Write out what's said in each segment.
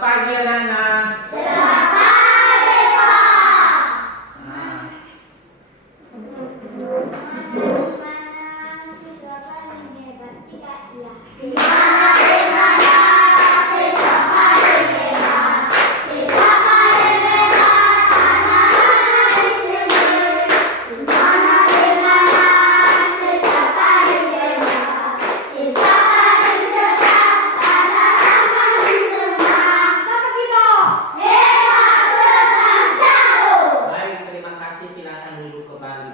pagi anak-anak. Selamat pagi, Pak. Nah, Gimana siswa paling hebat tidak ya? Gimana siswa paling hebat? Siswa paling hebat anak-anak di sini. Gimana siswa paling hebat? Siswa paling cerdas anak-anak di semua. Siapa kita? Hebat, cerdas, jago. baik, terima kasih. Silakan duduk kembali.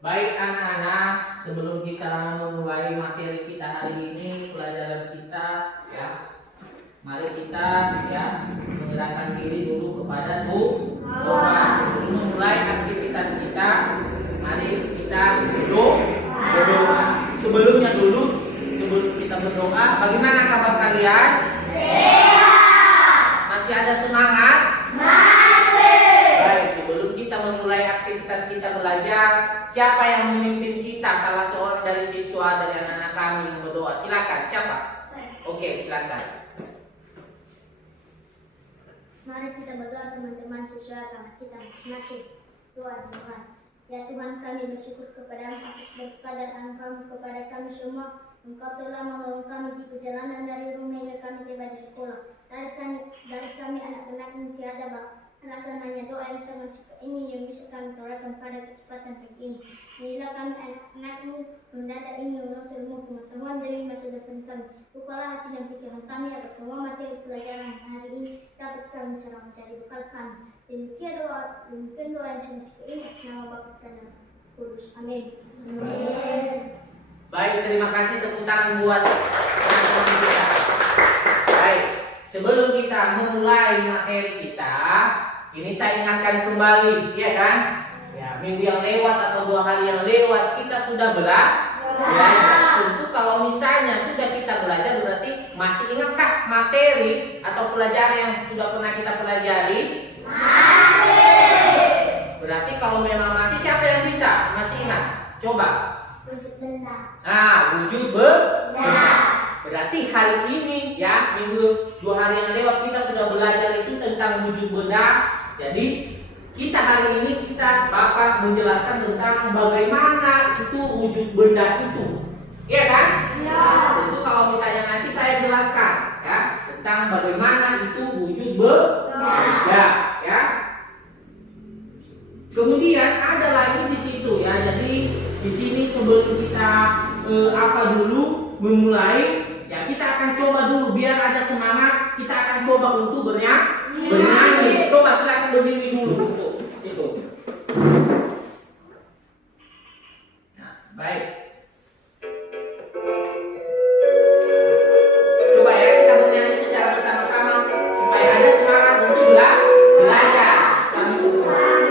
Baik anak-anak, sebelum kita memulai materi kita hari ini, pelajaran kita, ya, mari kita ya menyerahkan diri dulu kepada Tuhan. Sebelum memulai aktivitas kita, mari kita berdoa. Sebelumnya dulu, sebelum kita berdoa, bagaimana kabar kalian? Masih ada semangat? Baik, sebelum kita memulai aktivitas kita belajar, siapa yang memimpin kita? Salah seorang dari siswa dari anak-anak kami yang berdoa. Silakan, siapa? Oke, silakan. Mari kita berdoa teman-teman siswa kita masing-masing. Tuhan, ya Tuhan, kami bersyukur kepadamu atas berkat dan anugerah-Mu kepada kami semua. Engkau telah menolong kami di perjalanan dari rumah hingga kami tiba di sekolah. Dari kami anak-anak-Mu tiada rasanya doa yang sangat ini yang bisa kami torahkan pada kesempatan pagi ini. Inilah kami anak-anak-Mu, mendadak ini untuk pengetahuan demi masa depan kami. Bukalah hati dan pikiran kami agar semua materi pelajaran hari ini dapat kami serang mencari bekal kami. Demikian doa yang sangat ini atas nama Bapa dan Anak Kudus. Amin. Baik, terima kasih, tepuk tangan buat teman-teman kita. Baik, sebelum kita memulai materi kita, ini saya ingatkan kembali, ya kan? Ya, minggu yang lewat atau 2 hari yang lewat kita sudah belajar. Tentu kalau misalnya sudah kita belajar, berarti masih ingatkah materi atau pelajaran yang sudah pernah kita pelajari? Masih. Berarti kalau memang masih, siapa yang bisa? Masih ingat? Coba. Wujud benda. Wujud benda. Berarti hari ini ya, minggu 2 hari yang lewat kita sudah belajar itu tentang wujud benda. Jadi kita hari ini Bapak menjelaskan tentang bagaimana itu wujud benda itu. Iya kan? Iya. Tentu kalau misalnya nanti saya jelaskan ya tentang bagaimana itu wujud benda ya. Kemudian ada lagi di situ ya. Jadi di sini sebelum kita dulu memulai ya, kita akan coba dulu biar ada semangat. Kita akan coba untuk bernyanyi. Coba silakan berdiri dulu untuk itu. Nah, baik. Coba ya kita bernyanyi secara bersama-sama supaya ada semangat untuk belajar. Sambil berdua. Tuhan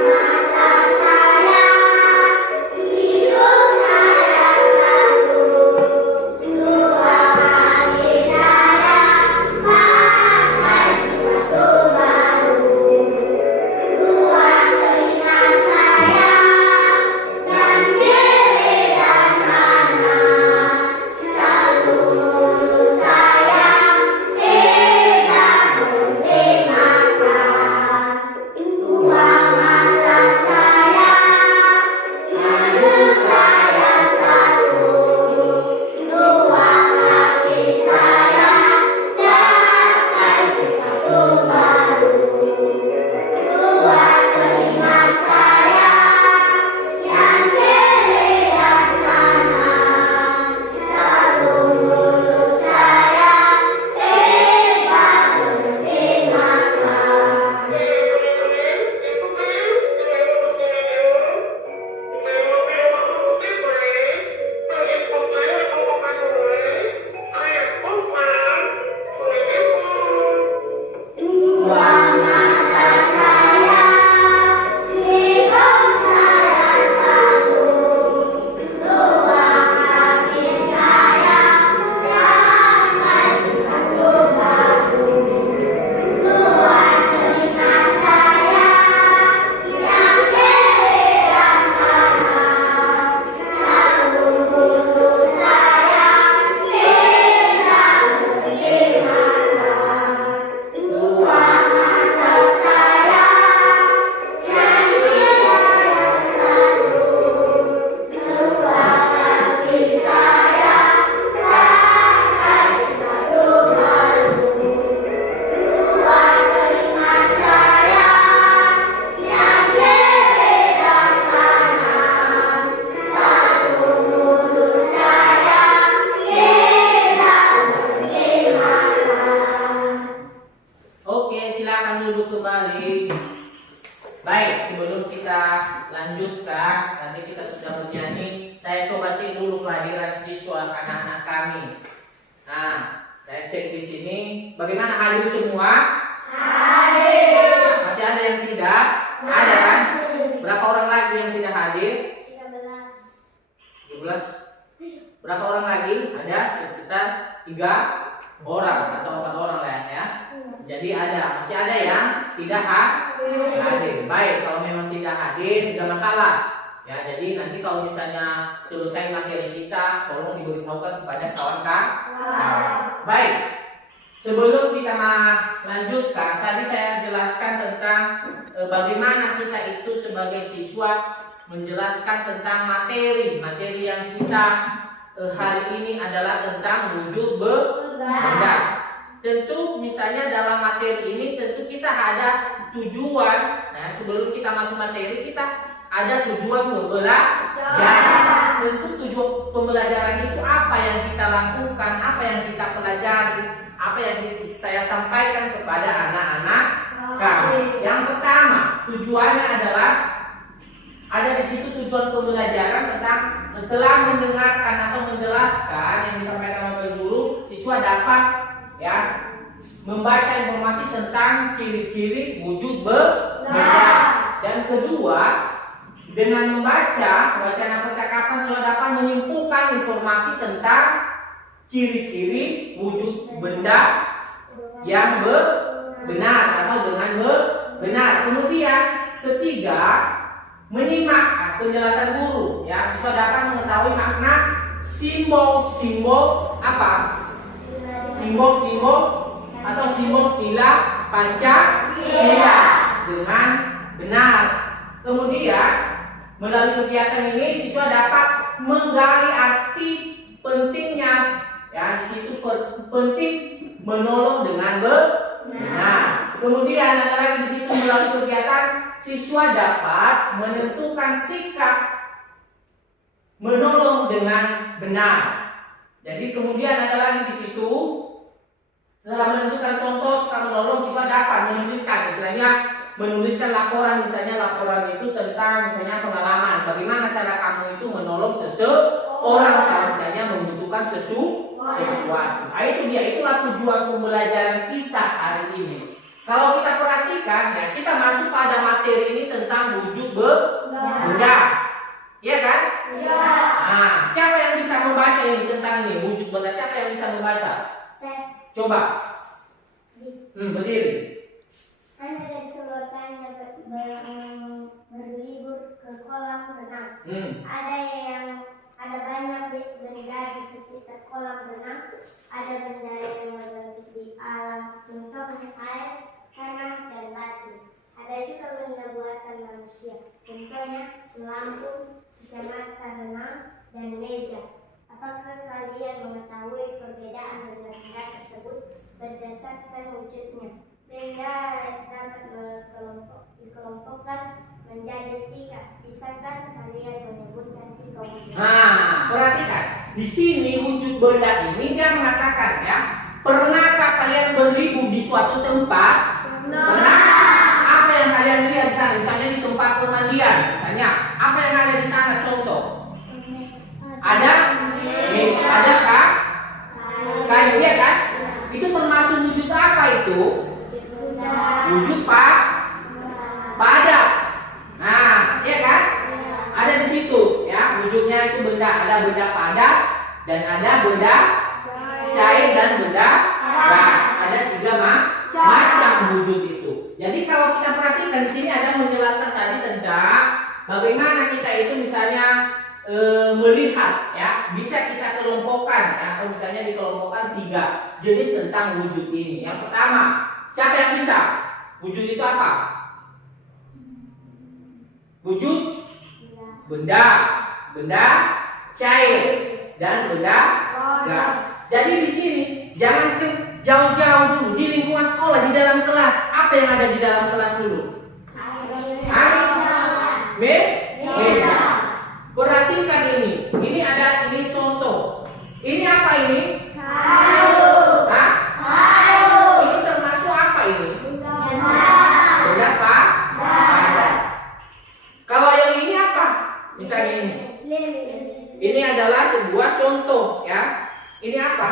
coba cek dulu kehadiran siswa anak-anak kami. Nah, saya cek di sini. Bagaimana, hadir semua? Hadir. Masih ada yang tidak? Ada kan? Berapa orang lagi yang tidak hadir? 13. Berapa orang lagi? Ada sekitar 3 orang atau 4 orang lah ya. Jadi masih ada yang tidak hadir. Baik, kalau memang tidak hadir tidak masalah. Ya, jadi nanti kalau misalnya selesai materi kita, tolong diberitahukan kepada kawan-kawan. Baik. Sebelum kita lanjutkan, tadi saya jelaskan tentang bagaimana kita itu sebagai siswa menjelaskan tentang materi yang kita hari ini adalah tentang wujud benda. Tentu misalnya dalam materi ini tentu kita ada tujuan. Nah, sebelum kita masuk materi kita ada tujuan pembelajaran. Tentu tujuan pembelajaran itu apa yang kita lakukan, apa yang kita pelajari, apa yang saya sampaikan kepada anak-anak kami. Yang pertama, tujuannya adalah ada di situ tujuan pembelajaran tentang setelah mendengarkan atau menjelaskan yang disampaikan oleh guru, siswa dapat ya membaca informasi tentang ciri-ciri wujud benda. Dan kedua, dengan membaca bacaan percakapan siswa dapat menyimpulkan informasi tentang ciri-ciri wujud benda yang benar atau dengan benar. Kemudian ketiga, menyimak penjelasan guru ya, siswa dapat mengetahui makna simbol-simbol apa? Simbol-simbol atau simbol sila Pancasila dengan benar. Kemudian melalui kegiatan ini siswa dapat menggali arti pentingnya ya, di situ penting menolong dengan benar. Kemudian ada lagi di situ melalui kegiatan siswa dapat menentukan sikap menolong dengan benar. Jadi kemudian ada lagi di situ setelah menentukan contoh sikap menolong, siswa dapat menuliskan, misalnya menuliskan laporan, misalnya laporan itu tentang misalnya pengalaman bagaimana cara kamu itu menolong seseorang kalau misalnya membutuhkan sesuatu. Nah, itu dia, itulah tujuan pembelajaran kita hari ini. Kalau kita perhatikan ya, kita masuk pada materi ini tentang wujud benda. Iya kan? Iya. Nah, siapa yang bisa membaca ini tentang ini wujud benda? Siapa yang bisa membaca? Saya. Coba. Berdiri. Anda dari keluarganya berlibur ke kolam renang. Ada banyak benda di sekitar kolam renang. Ada benda yang berbentuk di alam, contohnya air, tanah, dan batu. Ada juga benda buatan manusia, contohnya lampu, kacamata renang, dan meja. Apakah kalian mengetahui perbedaan benda-benda tersebut berdasarkan wujudnya? Benda dapat dikelompokkan menjadi 3. Bisakah kalian menyebutkan 3 wujud? Nah, perhatikan. Di sini wujud benda ini dia mengatakan ya, pernahkah kalian berlibur di suatu tempat? Pernah? Apa yang kalian lihat di sana? Misalnya di tempat pemandian, misalnya apa yang ada di sana? Contoh. Adakah kayu, ya kan? Itu termasuk wujud apa itu? Wujud padat. Nah, ya kan? Ada di situ ya, wujudnya itu benda. Ada benda padat dan ada benda cair dan benda gas. Ada 3 macam wujud itu. Jadi kalau kita perhatikan di sini ada menjelaskan tadi tentang bagaimana kita itu misalnya melihat ya, bisa kita kelompokkan ya, atau misalnya dikelompokkan 3 jenis tentang wujud ini. Yang pertama, siapa yang bisa? Wujud itu apa? Wujud benda cair dan benda gas. Jadi di sini jangan jauh-jauh dulu di lingkungan sekolah, di dalam kelas. Apa yang ada di dalam kelas dulu? Meja. Perhatikan ini. Ini contoh. Ini apa ini? Kayu. Hah? Kayu. Ini termasuk apa ini? Benda padat. Kalau yang ini apa? Misalnya ini. Ini adalah sebuah contoh ya. Ini apa?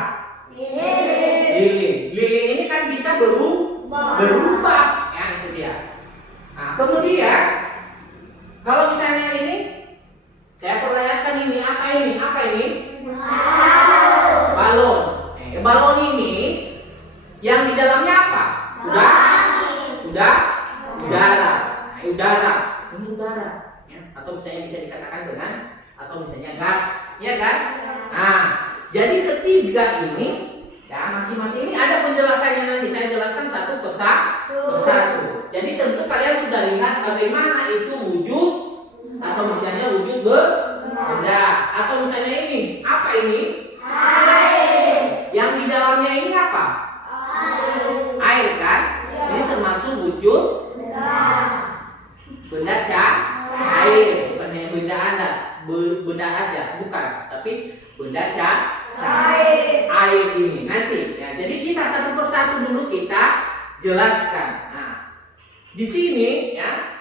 Lilin. Lilin ini kan bisa berubah ya, itu dia. Nah, kemudian kalau misalnya ini saya perlihatkan ini apa ini? Apa ini? Balon. Balon ini yang di dalamnya apa? Udara. Nah, udara. Ini udara ya. Atau misalnya bisa dikatakan dengan atau misalnya gas, ya kan? Nah, jadi ketiga ini ya masing-masing ini ada penjelasannya, nanti saya jelaskan satu persatu. Jadi tentu kalian sudah lihat bagaimana itu wujud atau misalnya wujud benda atau misalnya ini apa ini? Yang di dalamnya ini apa? Air kan? Ini termasuk wujud benda cair, bukan hanya benda aja, bukan, tapi benda cair ini nanti ya. Jadi kita satu persatu dulu kita jelaskan. Nah, di sini ya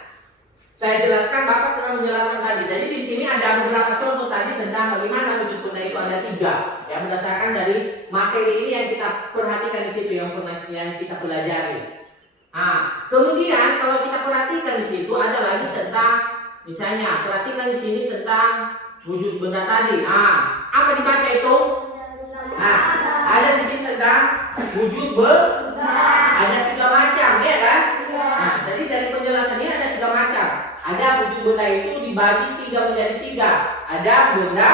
saya jelaskan, Bapak telah menjelaskan tadi. Jadi di sini ada beberapa contoh tadi tentang bagaimana wujud benda itu ada 3 ya, berdasarkan dari materi ini yang kita perhatikan di situ yang kita pelajari. Nah, kemudian kalau kita perhatikan di situ ada lagi tentang misalnya perhatikan di sini tentang wujud benda tadi. Nah, apa dibaca itu? Nah, ada di sini tentang wujud benda. Ada 3 macam, ya kan? Nah, jadi dari penjelasan ini ada 3 macam. Ada wujud benda itu dibagi 3 menjadi 3. Ada benda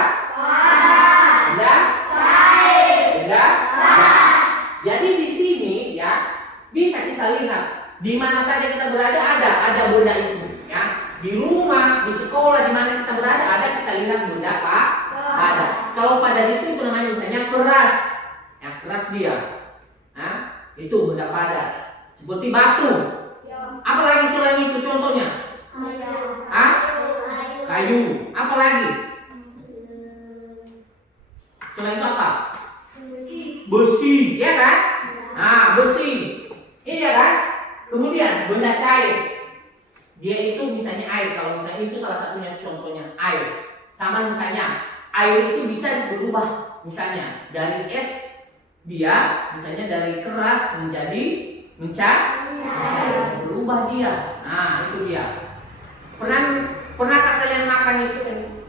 cair, benda gas. Jadi di sini ya bisa kita lihat di mana saja kita berada ada benda itu ya. Di rumah, di sekolah, di mana kita berada ada, kita lihat benda padat. Kalau padat itu namanya misalnya keras. Ya, keras dia. Nah, itu benda padat. Seperti batu. Apalagi selain itu contohnya? Kayu. Apalagi? Selain itu apa? Besi, ya kan? Nah, besi. Iya kan? Kemudian benda cair. Dia itu misalnya air. Kalau misalnya itu salah satunya contohnya air. Sama misalnya air itu bisa berubah. Misalnya dari es dia misalnya dari keras menjadi mencair, bisa berubah dia. Nah, itu dia. Pernahkah kalian makan itu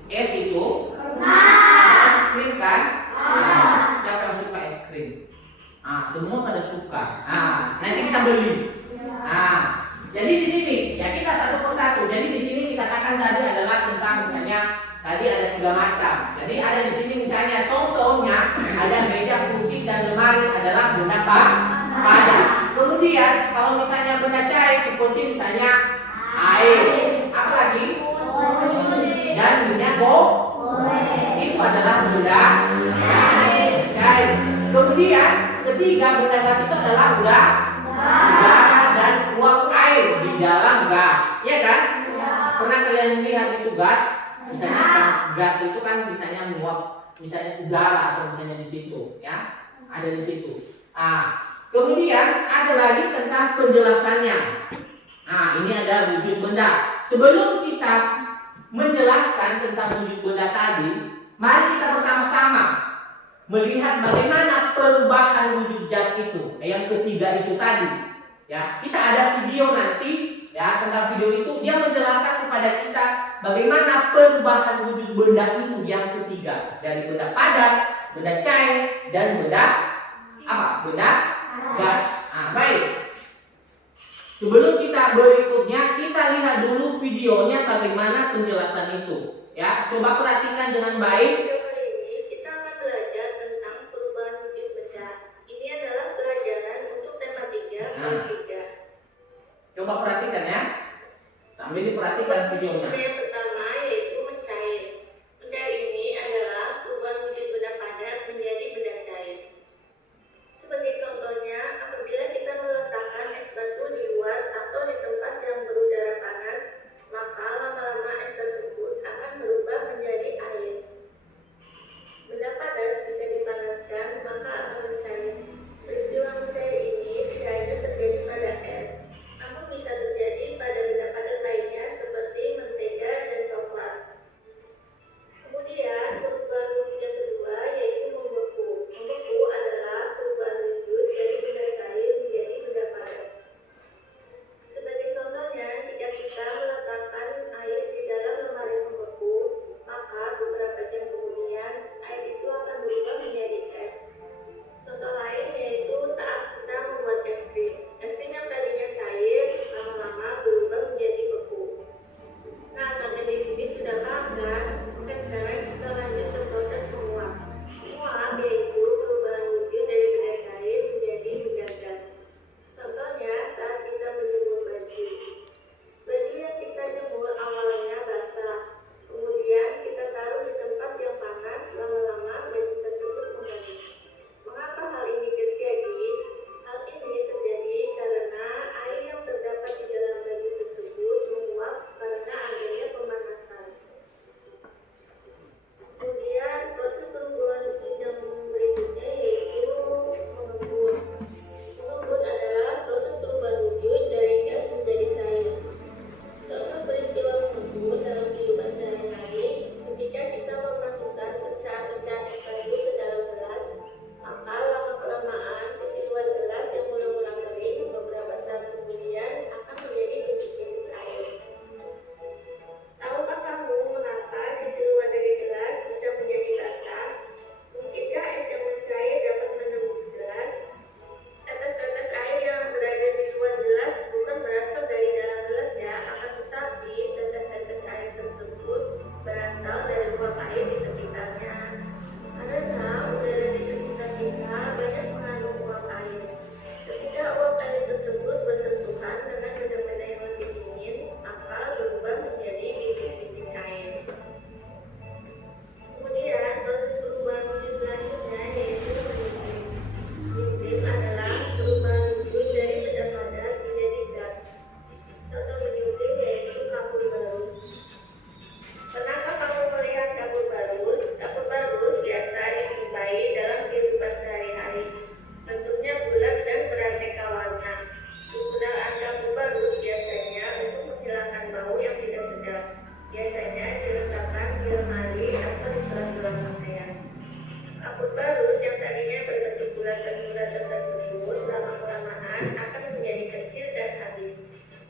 es itu? Es krim kan? Nah, siapa yang suka es krim? Nah, semua pada suka. Nah, nanti kita beli. Nah, jadi di sini ya kita satu persatu. Jadi di sini dikatakan tadi adalah tentang misalnya tadi ada 3 macam. Jadi ada di sini misalnya contohnya ada meja, kursi dan lemari adalah benda padat. Kemudian kalau misalnya benda cair seperti misalnya air, apa lagi? Dan minyak goreng. Itu adalah benda cair. Kemudian ketiga benda gas itu adalah udara dan uap air di dalam gas, ya kan? Pernah kalian lihat itu gas? Misalnya gas itu kan misalnya menguap, misalnya udara atau misalnya di situ, ya, ada di situ. Kemudian ada lagi tentang penjelasannya. Nah, ini ada wujud benda. Sebelum kita menjelaskan tentang wujud benda tadi, mari kita bersama-sama melihat bagaimana perubahan wujud zat itu, yang ketiga itu tadi. Ya, kita ada video nanti ya tentang video itu dia menjelaskan kepada kita bagaimana perubahan wujud benda itu yang ketiga dari benda padat, benda cair dan benda apa? Benda gas. Baik. Sebelum kita berikutnya kita lihat dulu videonya bagaimana penjelasan itu. Ya, coba perhatikan dengan baik. Coba perhatikan ya, sambil diperhatikan videonya. Yang pertama yaitu mencair. Mencair ini adalah perubahan wujud benda padat menjadi benda cair. Sebagai contohnya, apabila kita meletakkan es batu di luar atau di tempat yang berudara panas, maka lama-lama es tersebut akan berubah menjadi air. Benda padat jika dipanaskan maka akan mencair. Peristiwa mencair ini tidak hanya terjadi pada es, namun bisa terjadi pada benda padat lainnya seperti mentega makhluk barus yang tadinya berbentuk bulat dan bulat tersebut lama-kelamaan akan menjadi kecil dan habis.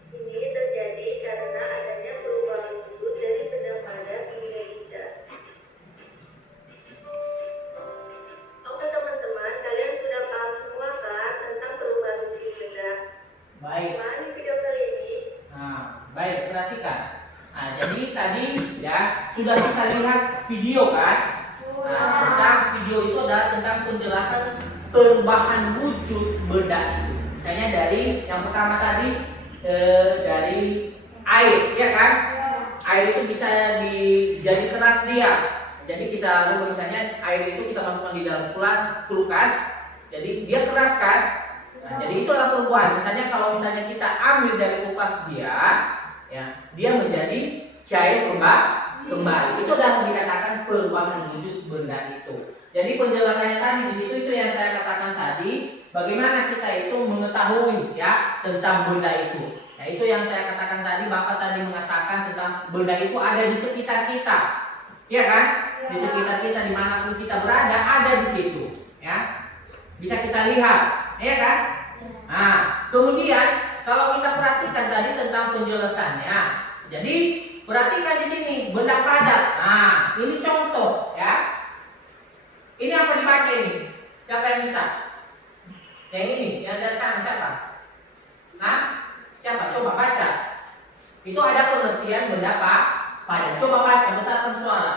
Ini terjadi karena adanya perubahan wujud dari benda padat menjadi gas. Oke teman-teman, kalian sudah paham semua kan tentang perubahan wujud benda? Baik. Nah, di video kali ini Nah, baik, perhatikan. Nah, jadi tadi ya sudah kita lihat video kan? Nah, tentang video itu adalah tentang penjelasan perubahan wujud benda itu. Misalnya dari yang pertama tadi dari air, ya kan? Air itu bisa jadi keras dia. Jadi kita misalnya air itu kita masukkan di dalam kulkas, jadi dia keras kan? Nah, jadi itulah perubahan. Misalnya kalau misalnya kita ambil dari kulkas dia, ya, dia menjadi cair kembali. Itu adalah dikatakan perubahan wujud benda itu. Jadi penjelasannya tadi di situ itu yang saya katakan tadi, bagaimana kita itu mengetahui ya tentang benda itu. Nah, itu yang saya katakan tadi, Bapak tadi mengatakan tentang benda itu ada di sekitar kita. Iya kan? Di sekitar kita dimanapun kita berada ada di situ, ya. Bisa kita lihat, ya kan? Nah, kemudian kalau kita perhatikan tadi tentang penjelasannya, jadi perhatikan di sini benda padat. Nah, ini contoh, ya. Ini apa dibaca ini? Siapa yang bisa? Yang ini, yang dari sana siapa? Hah? Siapa? Coba baca. Itu ada pengertian benda padat. Coba baca, besarkan suara.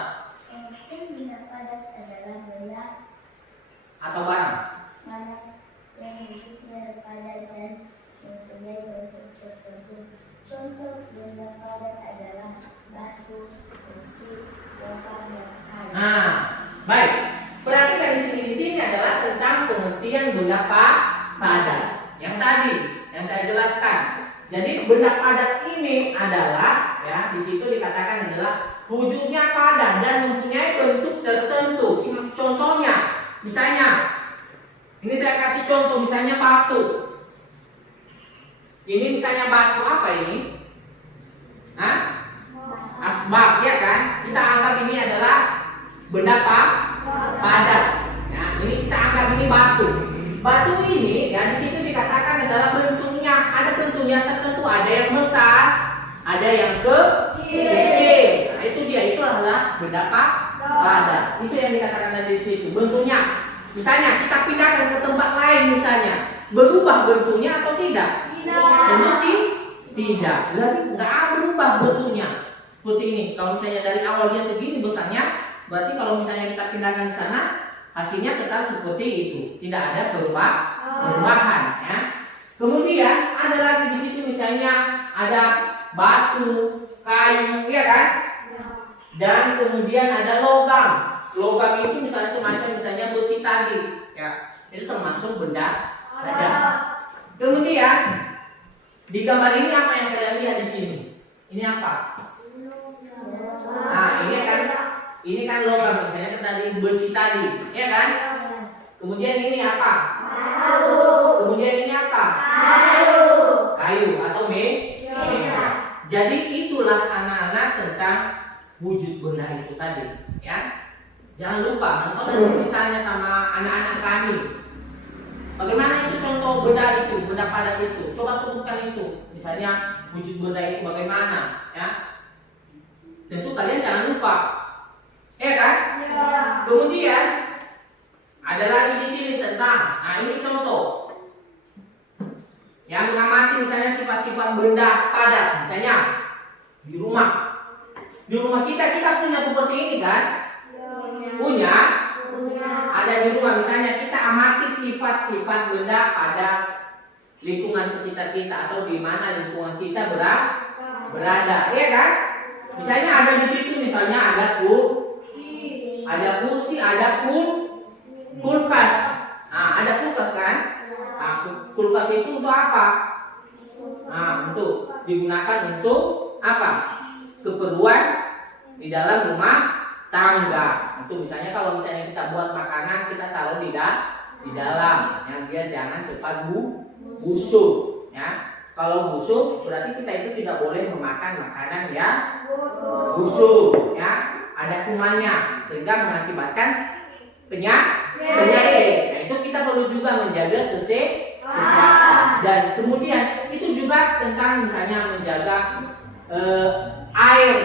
Benda padat adalah benda Atau barang. yang wujudnya padat dan mempunyai bentuk tertentu. Contoh benda padat adalah batu, besi, logam, dan kayu. Nah, baik. Perhatikan di sini adalah tentang pengertian benda padat. Yang tadi yang saya jelaskan. Jadi benda padat ini adalah ya di situ dikatakan adalah wujudnya padat dan mempunyai bentuk tertentu. Contohnya, misalnya ini saya kasih contoh misalnya batu. Ini misalnya batu apa ini? Hah? Asbak, ya kan? Kita anggap ini adalah benda padat. Ya, ini kita anggap ini batu. Batu ini ya di situ dikatakan adalah bentuknya, ada bentuknya tertentu, ada yang besar, ada yang kecil. Nah, itu dia, itu adalah benda padat. Itu yang dikatakan tadi di situ. Bentuknya, misalnya kita pindahkan ke tempat lain misalnya, berubah bentuknya atau tidak? Tentu tidak. Lalu nggak berubah bentuknya seperti ini. Kalau misalnya dari awal dia segini besarnya, berarti kalau misalnya kita pindahkan di sana, hasilnya tetap seperti itu, tidak ada perubahan. Ya. Kemudian ada lagi di situ misalnya ada batu, kayu, ya kan? Dan kemudian ada logam. Logam itu misalnya semacam misalnya besi tadi, ya. Itu termasuk benda padat. Kemudian di gambar ini apa yang saya lihat di sini? Ini apa? Nah, ini kan logam misalnya tadi besi tadi, ya kan? Kemudian ini apa? Kemudian ini apa? Kayu atau meja. Jadi itulah anak-anak tentang wujud benda itu tadi, ya. Jangan lupa, nanti ditanya sama anak-anak kami, bagaimana itu contoh benda itu, benda padat itu. Coba sebutkan itu. Misalnya wujud benda itu bagaimana, ya. Tentu kalian jangan lupa, ya kan? Kemudian ada lagi di sini tentang, nah ini contoh yang mengamati misalnya sifat-sifat benda padat. Misalnya di rumah kita punya seperti ini kan? Punya. Ada di rumah misalnya kita amati sifat-sifat benda pada lingkungan sekitar kita atau di mana lingkungan kita berada, ya kan? Misalnya ada di situ misalnya ada kursi, ada kulkas. Nah, ada kulkas kan? Nah, kulkas itu untuk apa? Nah, untuk digunakan untuk apa? Keperluan di dalam rumah tangga. Itu misalnya kalau misalnya kita buat makanan, kita taruh di dalam, yang dia jangan cepat busuk, ya. Kalau busuk berarti kita itu tidak boleh memakan makanan yang busuk, ya. Ada kumannya sehingga mengakibatkan penyakit. Nah, itu kita perlu juga menjaga kesehatan. Dan kemudian itu juga tentang misalnya menjaga air.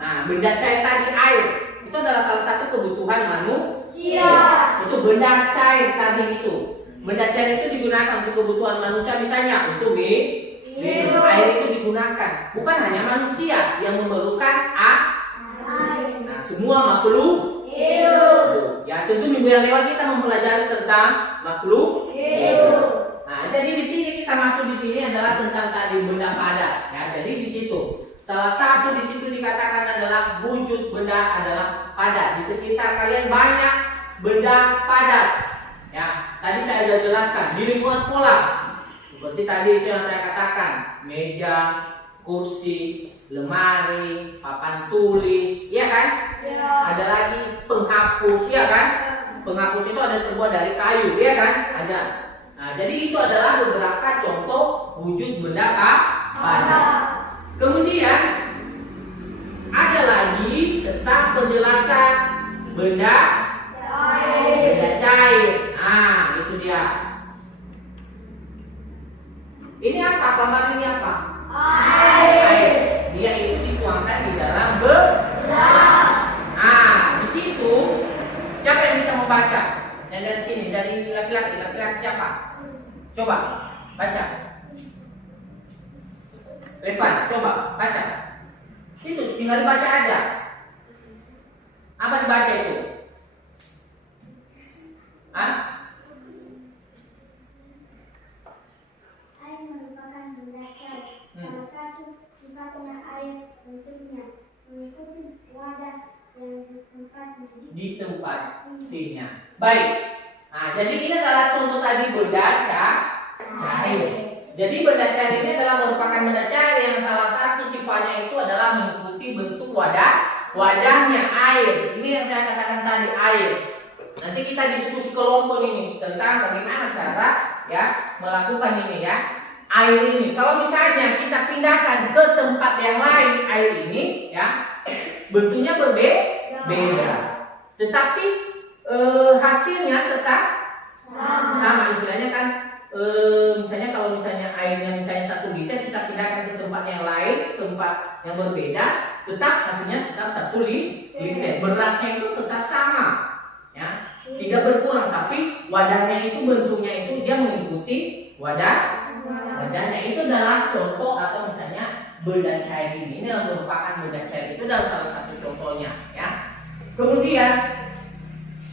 Nah, benda cair tadi air itu adalah salah satu kebutuhan manusia. Itu benda cair tadi itu. Benda cair itu digunakan untuk kebutuhan manusia, misalnya untuk minum. Air itu digunakan. Bukan hanya manusia yang memerlukan air. Nah, semua makhluk hidup. Ya, tentu minggu yang lewat kita mempelajari tentang makhluk hidup. Nah, jadi di sini kita masuk di sini adalah tentang tadi benda padat. Ya, jadi di situ salah satu di situ dikatakan adalah wujud benda adalah padat. Di sekitar kalian banyak benda padat. Ya, tadi saya sudah jelaskan di lingkungan sekolah. Seperti tadi itu yang saya katakan, meja, kursi, lemari, papan tulis, ya kan? Ada lagi penghapus, ya kan? Penghapus itu ada terbuat dari kayu, ya kan? Ada. Nah, jadi itu adalah beberapa contoh wujud benda padat. Kemudian ada lagi tentang penjelasan benda cair. Nah, itu dia. Ini apa? Gambar ini apa? Air. Dia itu dituangkan di dalam gelas. Nah, di situ siapa yang bisa membaca? Yang dari sini, dari laki-laki siapa? Coba baca. Levan, coba baca. Itu tinggal dibaca aja. Apa dibaca itu? Hah? Air merupakan benda cair. Salah satu sifatnya air bentuknya mengikuti wadah yang ditempatinya. Baik. Nah, jadi ini adalah contoh tadi benda cair. Jadi benda cair ini adalah merupakan benda cair yang salah satu sifatnya itu adalah mengikuti bentuk wadahnya air. Ini yang saya katakan tadi air. Nanti kita diskusi kelompok ini tentang bagaimana cara ya melakukan ini ya. Air ini kalau misalnya kita pindahkan ke tempat yang lain air ini ya bentuknya berbeda. Tetapi hasilnya tetap sama. Istilahnya kan misalnya kalau misalnya airnya misalnya 1 liter kita pindahkan ke tempat yang lain, tempat yang berbeda, tetap hasilnya tetap 1 liter. Beratnya itu tetap sama, ya, tidak berkurang. Tapi wadahnya itu bentuknya itu dia mengikuti wadahnya. Itu adalah contoh atau misalnya benda cair ini adalah merupakan benda cair itu adalah salah satu contohnya, ya. Kemudian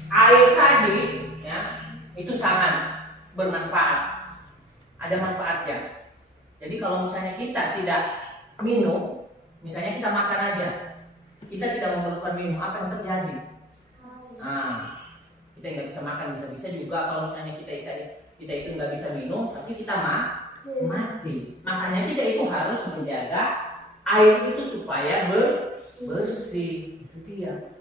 air tadi, ya, itu sangat bermanfaat. Ada manfaatnya. Jadi kalau misalnya kita tidak minum, misalnya kita makan aja, kita tidak memerlukan minum, apa yang terjadi? Nah, kita nggak bisa makan, bisa juga kalau misalnya kita itu nggak bisa minum, pasti kita mati. Makanya kita itu harus menjaga air itu supaya bersih. Itu dia.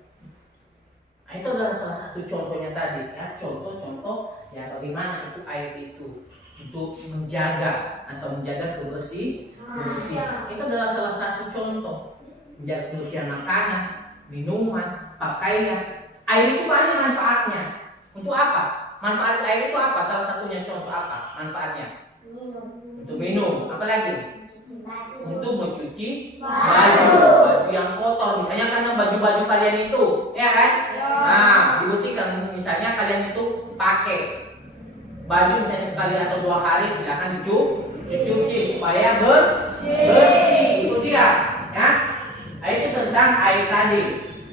Nah, itu adalah salah satu contohnya tadi, ya, contoh-contoh ya bagaimana itu air itu untuk menjaga atau menjaga kebersihan. Itu adalah salah satu contoh menjaga kebersihan makanan, minuman, pakaian. Air itu banyak manfaatnya. Untuk apa? Manfaat air itu apa? Salah satunya contoh apa? Manfaatnya? Untuk minum. Apa lagi? Untuk mencuci baju yang kotor. Misalnya karena baju-baju kalian itu, ya kan? Nah, dibersihkan. Misalnya kalian itu pakai baju misalnya sekali atau 2 hari, silakan dicuci supaya bersih. Itu dia, ya. Nah, itu tentang air tadi.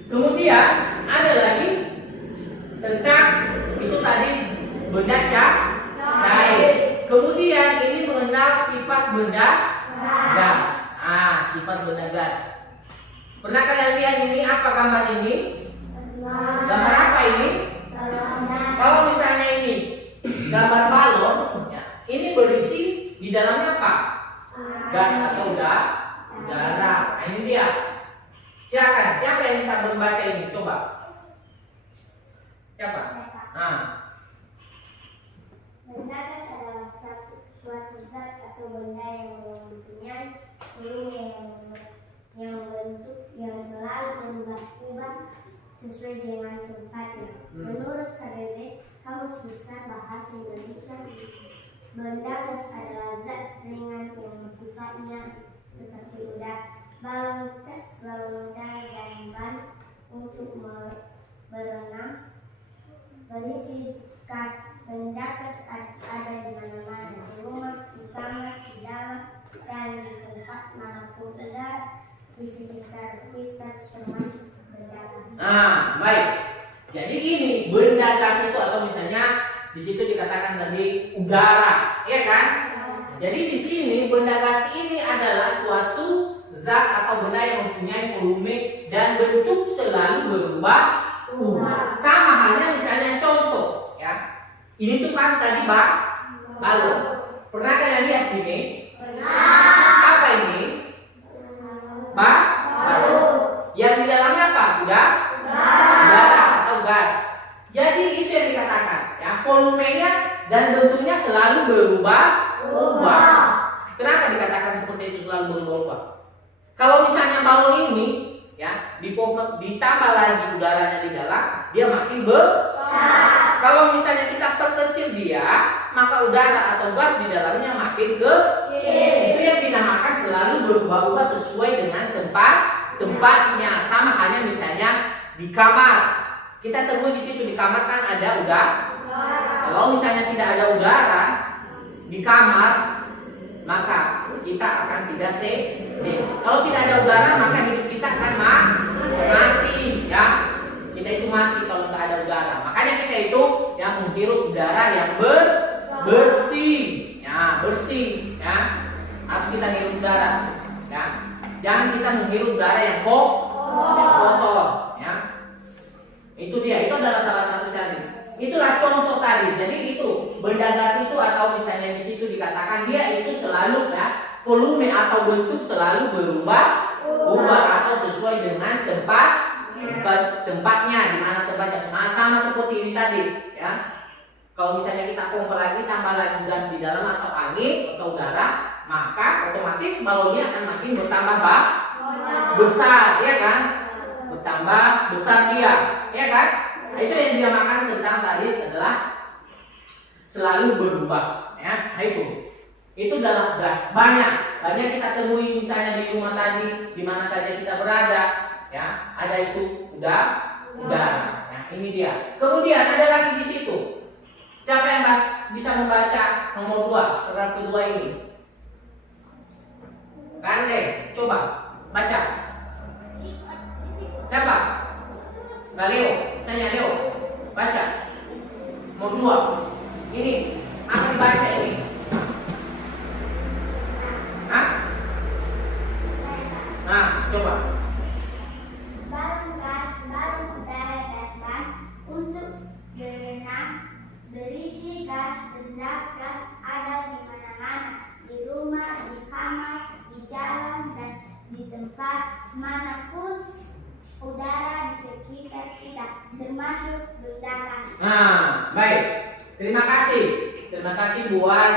Kemudian ada lagi tentang itu tadi benda cair. Kemudian ini mengenal sifat benda gas. Sifat benda gas. Pernah kalian lihat ini apa gambar ini? Gambar apa ini? Kalau misalnya ini gambar balon, ya, ini berisi di dalamnya apa? Gas atau udara. Nah, ini dia. Siapa yang bisa membaca ini? Coba. Siapa? Benda gas adalah suatu zat atau benda yang mempunyai volume yang bentuk yang selalu berubah-ubah sesuai dengan tempatnya. Menurut KBB, Kamus Besar Bahasa Indonesia, benda gas adalah zat ringan yang sifatnya seperti udara, balon gas, balon udara, dan ban untuk berenang. Berisi gas, benda gas ada di mana-mana, di rumah, di kamar, di dalam, dan di tempat manapun udara di sekitar kita termasuk benda gas. Nah, baik. Jadi ini benda gas itu atau misalnya di situ dikatakan tadi udara, ya kan? Jadi di sini benda gas ini adalah suatu zat atau benda yang mempunyai volume dan bentuk selalu berubah-ubah. Sama halnya misalnya contoh, ya. Ini tuh kan tadi balon. Pernah kalian lihat ini? Pernah. Apa ini? Balon. Yang di dalamnya apa? Udara atau gas. Jadi itu yang dikatakan, ya, volumenya dan bentuknya selalu berubah-ubah. Kenapa dikatakan seperti itu selalu berubah-ubah? Kalau misalnya balon ini, ya, ditambah lagi udaranya di dalam, dia makin besar. Kalau misalnya kita perkecil dia, maka udara atau gas di dalamnya makin kecil. Itu yang dinamakan selalu berubah-ubah sesuai dengan tempatnya. Sama halnya misalnya di kamar. Kita temui di situ di kamar kan ada udara. Kalau misalnya tidak ada udara di kamar, maka kita akan tidak safe. Kalau tidak ada udara, maka hidup kita akan mati, ya. Kita itu mati kalau tidak ada udara. Makanya kita itu yang menghirup udara yang bersih, ya, bersih, ya. Harus kita hirup udara, ya. Jangan kita menghirup udara yang kotor, ya. Itu dia, itu adalah salah satu cara. Itulah contoh tadi. Jadi itu benda gas itu atau misalnya di situ dikatakan dia itu selalu, ya, volume atau bentuk selalu berubah atau sesuai dengan tempatnya, di mana tempatnya. Sama seperti ini tadi, ya. Kalau misalnya kita pompa lagi, tambah lagi gas di dalam atau angin atau udara, maka otomatis balonnya akan makin bertambah besar, ya kan? Bertambah besar dia, ya kan? Nah, itu yang dinamakan tentang tadi adalah selalu berubah, ya. Nah, itu adalah gas. Banyak kita temui misalnya di rumah tadi, di mana saja kita berada, ya. Ada itu udara. Nah, ini dia. Kemudian ada lagi di situ. Siapa yang bisa membaca nomor 2, paragraf kedua ini? Kande, coba baca. Siapa? Leo, saya Leo. Baca. Nomor 2. Ini apa dibaca ini? Hah? Nah, coba. Balon gas, balon udara, dan ban untuk berenang. Berisi gas, benda gas ada di mana-mana, di rumah, di kamar, di jalan, dan di tempat manapun udara di sekitar kita, termasuk benda gas. Nah, baik. Terima kasih buat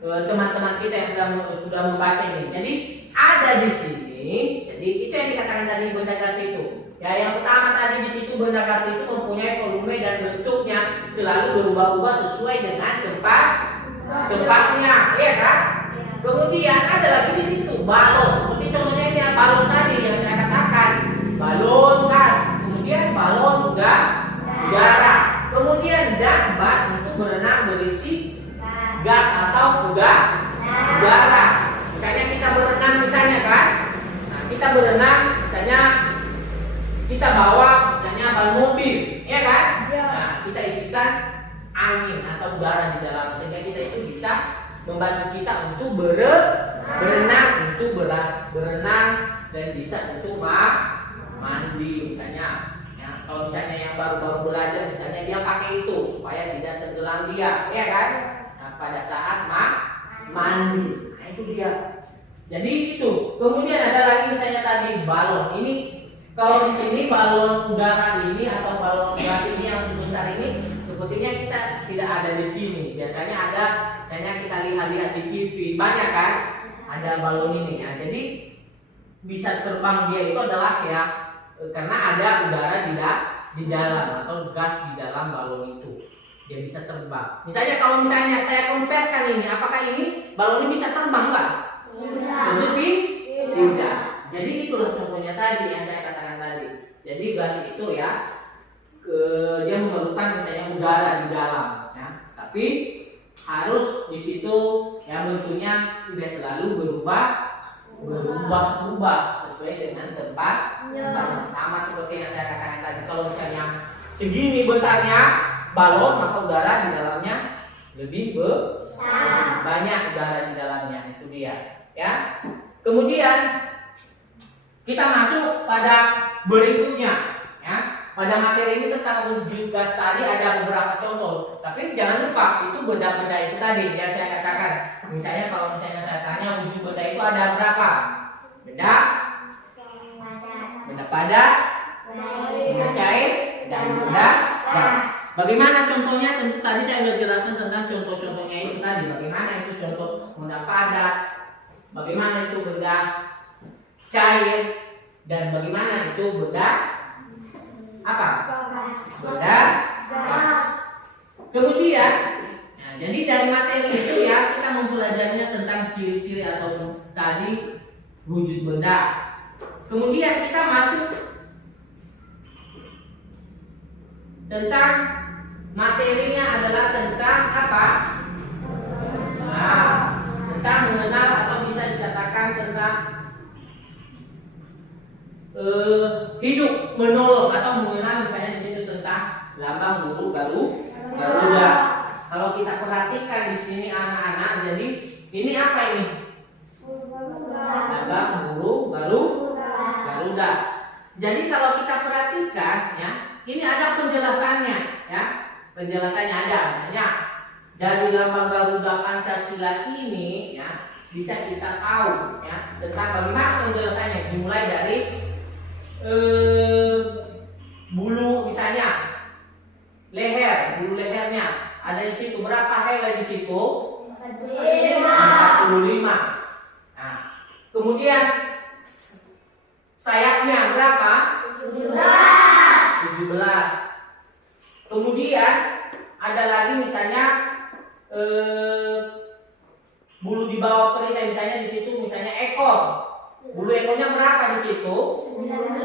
teman-teman kita yang sudah membaca ini. Jadi ada di sini. Jadi itu yang dikatakan tadi benda gas itu. Ya, yang pertama tadi di situ benda gas itu mempunyai volume dan bentuknya selalu berubah-ubah sesuai dengan tempatnya, ya kan? Kemudian ada lagi di situ balon, seperti contohnya ini balon tadi yang saya katakan, balon gas, kemudian balon udara, kemudian dan ban untuk berenang berisi gas atau udara. Misalnya kita berenang misalnya kan, nah kita berenang misalnya kita bawa misalnya ban mobil, ya kan? Nah, kita isikan angin atau udara di dalam sehingga kita itu bisa membantu kita untuk berenang, dan bisa untuk mandi misalnya. Ya, kalau misalnya yang baru-baru belajar misalnya dia pakai itu supaya tidak tenggelam dia, ya kan? Nah, pada saat mandi. Nah, itu dia. Jadi itu. Kemudian ada lagi misalnya tadi balon. Ini kalau di sini balon udara ini atau balon gas ini yang sebesar ini sepertinya kita tidak ada di sini. Biasanya ada, misalnya kita lihat di TV banyak kan, ada balon ini ya. Jadi bisa terbang dia itu adalah ya karena ada udara di dalam atau gas di dalam balon itu. Dia bisa terbang. Misalnya kalau misalnya saya kompreskan ini, apakah ini balon ini bisa terbang nggak? Tidak. Jadi itulah contohnya tadi yang saya katakan tadi. Jadi gas itu ya dia memerlukan misalnya udara di dalam, ya. Tapi harus di situ ya bentuknya tidak selalu berubah sesuai dengan tempatnya. Sama seperti yang saya katakan tadi. Kalau misalnya segini besarnya balon, maka udara di dalamnya lebih banyak udara di dalamnya. Itu dia, ya. Kemudian kita masuk pada berikutnya, ya. Pada materi ini tentang wujud gas tadi ada beberapa contoh. Tapi jangan lupa itu benda-benda itu tadi yang saya katakan. Misalnya kalau misalnya saya tanya wujud benda itu ada berapa? Benda padat, benda cair, dan benda gas. Bagaimana contohnya? Tentu tadi saya sudah jelaskan tentang contoh-contohnya itu tadi. Bagaimana itu contoh benda padat, bagaimana itu benda cair, dan bagaimana itu benda apa? Benda gas. Kemudian, nah, jadi dari materi itu ya kita mempelajarinya tentang ciri-ciri atau tadi wujud benda. Kemudian kita masuk tentang materinya adalah tentang apa? Nah, tentang mengenal atau bisa dikatakan tentang hidup menolong atau mengenal misalnya di situ tentang lambang burung Garuda. Kalau kita perhatikan di sini anak-anak, jadi ini apa ini? Lambang burung Garuda. Jadi kalau kita perhatikan ya, ini ada penjelasannya ya. Penjelasannya ada, misalnya dari lambang Garuda Pancasila ini ya bisa kita tahu ya tentang bagaimana penjelasannya. Dimulai dari bulu misalnya leher, bulu lehernya ada di situ berapa helai di situ? 45. Nah, kemudian sayapnya berapa? 17. Kemudian ada lagi misalnya bulu di bawah perisai misalnya di situ misalnya ekor. Bulu ekornya berapa di situ? 19.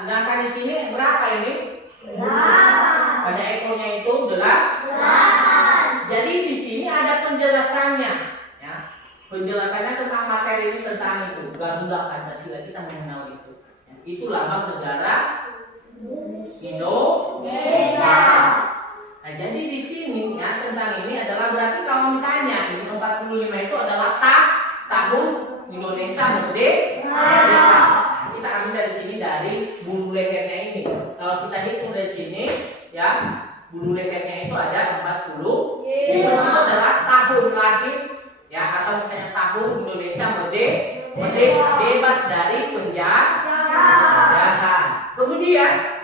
Sedangkan di sini berapa ini? 8. Pada ekornya itu 8. Jadi di sini ada penjelasannya, ya. Penjelasannya tentang materi ini tentang itu. Garuda Pancasila kita mengenal itu. Ya. Itu lambang negara Indonesia. Nah, jadi di sini ya tentang ini adalah berarti kalau misalnya ini 45 itu adalah tahun Indonesia merdeka. Nah, kita ambil dari sini dari bulu lehernya ini. Kalau kita hitung dari sini, ya bulu lehernya itu ada 40. Itu adalah tahun lahir, ya atau misalnya tahun Indonesia merdeka, bebas dari penjajahan. Kemudian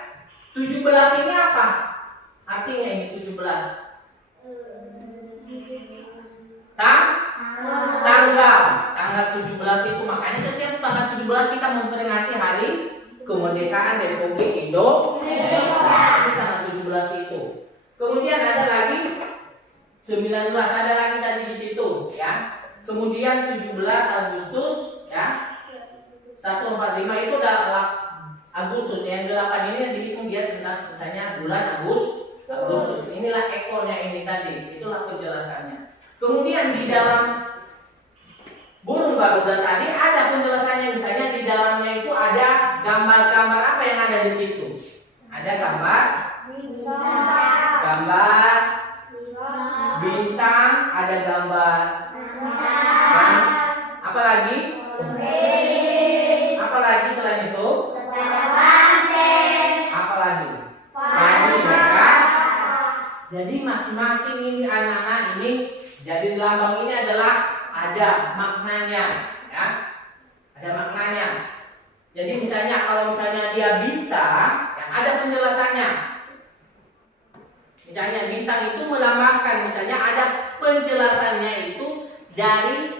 17 ini apa? Artinya ini 17. Tanggal 17 itu makanya setiap tanggal 17 kita memperingati hari kemerdekaan Republik Indonesia. Ini tanggal 17 itu. Kemudian ada lagi 19, ada lagi tadi di situ ya. Kemudian 17 Agustus ya. 145 itu adalah Agustus. Yang 8 ini yang dihitung dia tentang misalnya bulan Agustus. Inilah ekornya ini tadi. Itulah penjelasannya. Kemudian di dalam burung Garuda tadi ada penjelasannya, misalnya di dalamnya itu ada gambar-gambar apa yang ada di situ? Ada gambar bintang, ada gambar apa lagi? Apa lagi selain itu? Apa lagi? Jadi masing-masing ini anak-anak ini jadi lambang ini adalah ada maknanya, ya. Ada maknanya. Jadi misalnya kalau misalnya dia bintang, ya ada penjelasannya. Misalnya bintang itu melambangkan, misalnya ada penjelasannya itu dari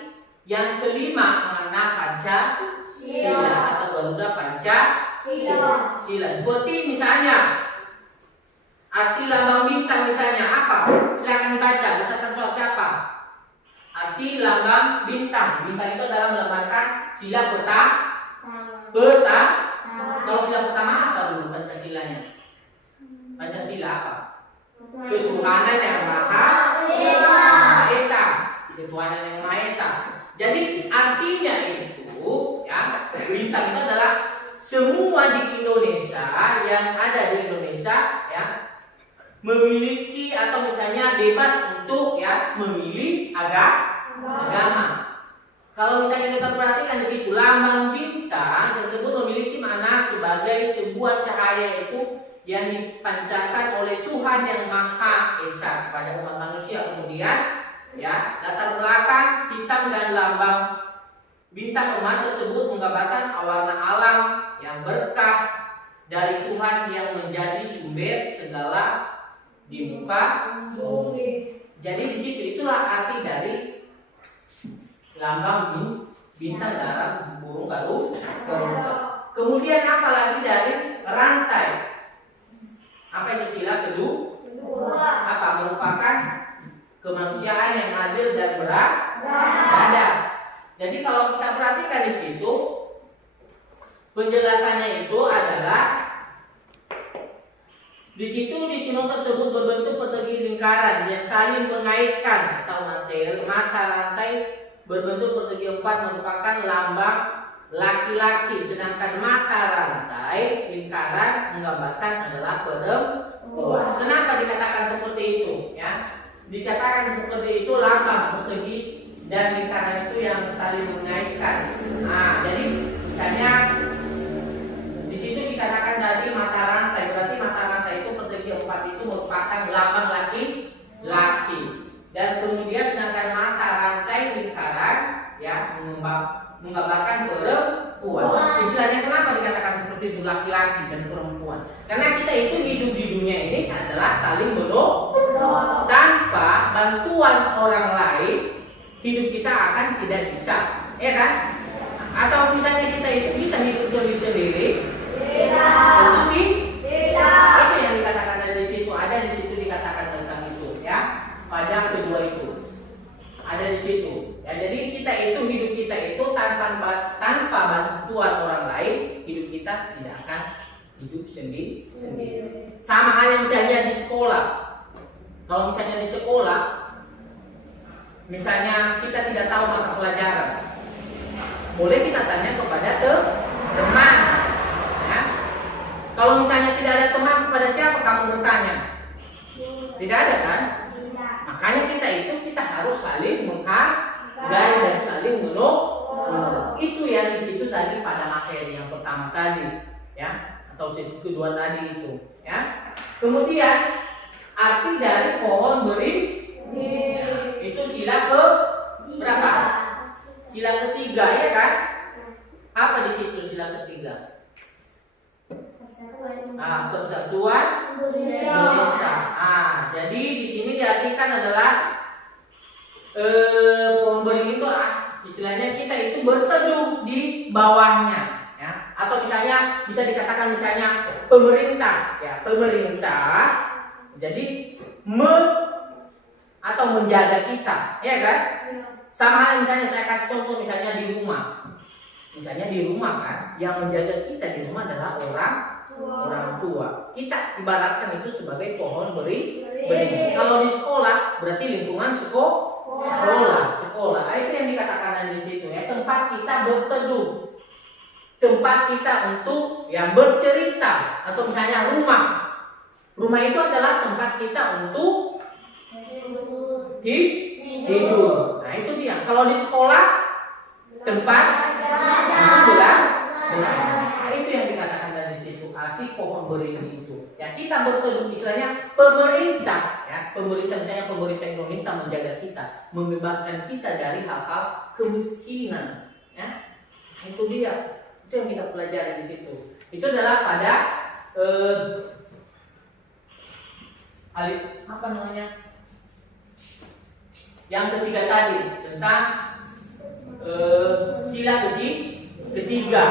yang kelima makna Pancasila atau atau Garuda Pancasila. Seperti misalnya arti lambang bintang misalnya apa? Silakan dibaca. Misalkan soal siapa? Arti lambang bintang. Bintang itu adalah melambangkan sila pertama. Kalau sila pertama apa dulu Pancasilanya? Pancasila apa? Ketuhanan yang Maha Esa. Ketuhanan yang Maha Esa. Jadi artinya itu ya, bintang itu adalah semua di Indonesia yang ada di Indonesia ya memiliki atau misalnya bebas untuk ya memilih agama. Kalau misalnya kita perhatikan di situ lambang bintang tersebut memiliki makna sebagai sebuah cahaya itu yang dipancarkan oleh Tuhan yang Maha Esa kepada umat manusia. Kemudian ya latar belakang hitam dan lambang bintang emas tersebut menggambarkan warna alam yang berkah dari Tuhan yang menjadi sumber segala di muka bumi. Jadi di situ itulah arti dari lambang bintang dalam burung Garuda. Kemudian apa lagi dari rantai? Apa itu sila kedua? Apa merupakan kemanusiaan yang adil dan beradab. Jadi kalau kita perhatikan di situ penjelasannya itu adalah di situ di sinong tersebut berbentuk persegi lingkaran yang saling mengaitkan atau mata rantai berbentuk persegi empat merupakan lambang laki-laki, sedangkan mata rantai lingkaran menggambarkan adalah perempuan. Kenapa dikatakan seperti itu? Ya, dikatakan seperti itu lambang persegi dan lingkaran itu yang saling mengaitkan. Nah, jadi misalnya di situ dikatakan tadi mata rantai, berarti mata rantai itu persegi empat itu merupakan lambang laki-laki. Dan kemudian sedangkan mata rantai lingkaran ya menggambarkan perempuan. Istilahnya kenapa dikatakan seperti itu laki-laki dan perempuan? Karena kita itu hidup di dunia ini adalah saling menolong. Tanpa bantuan orang lain hidup kita akan tidak bisa, ya kan? Atau misalnya kita itu bisa hidup sendiri? Tidak. Itu yang dikatakan dari situ. Ada di situ dikatakan tentang itu, ya. Pada kedua itu ada di situ. Ya, jadi kita itu hidup kita itu tanpa bantuan orang lain hidup kita tidak akan hidup sendiri. Sama halnya misalnya di sekolah. Kalau misalnya di sekolah, misalnya kita tidak tahu mata pelajaran, boleh kita tanya kepada teman. Ya. Kalau misalnya tidak ada teman, kepada siapa kamu bertanya? Tidak ada kan? Makanya kita harus saling menghargai dan saling menolong. Itu yang di situ tadi pada materi yang pertama tadi, ya, atau sesi kedua tadi itu, ya. Kemudian arti dari pohon beringin itu sila ke berapa? Sila ketiga, ya kan? Apa di situ sila ketiga? Persatuan Indonesia. Jadi di sini diartikan adalah pohon beringin itu istilahnya kita itu berteduh di bawahnya, ya. Atau misalnya bisa dikatakan misalnya pemerintah, ya, pemerintah jadi atau menjaga kita, ya kan? Sama halnya misalnya saya kasih contoh misalnya di rumah. Misalnya di rumah kan, yang menjaga kita di rumah adalah orang tua. Kita ibaratkan itu sebagai pohon beringin. Kalau di sekolah berarti lingkungan sekolah. Itu yang dikatakan di situ, ya, tempat kita berteduh, tempat kita untuk yang bercerita, atau misalnya rumah itu adalah tempat kita untuk tidur. Nah itu dia. Kalau di sekolah tempat belajar. Nah, itu yang dikatakan dari situ arti pohon beringin itu. Ya, kita berteduh istilahnya pemerintah, ya, misalnya pemerintah Indonesia menjaga kita, membebaskan kita dari hal-hal kemiskinan, ya. Itu dia. Itu yang kita pelajari di situ. Itu adalah pada apa namanya? Yang ketiga tadi tentang sila ketiga.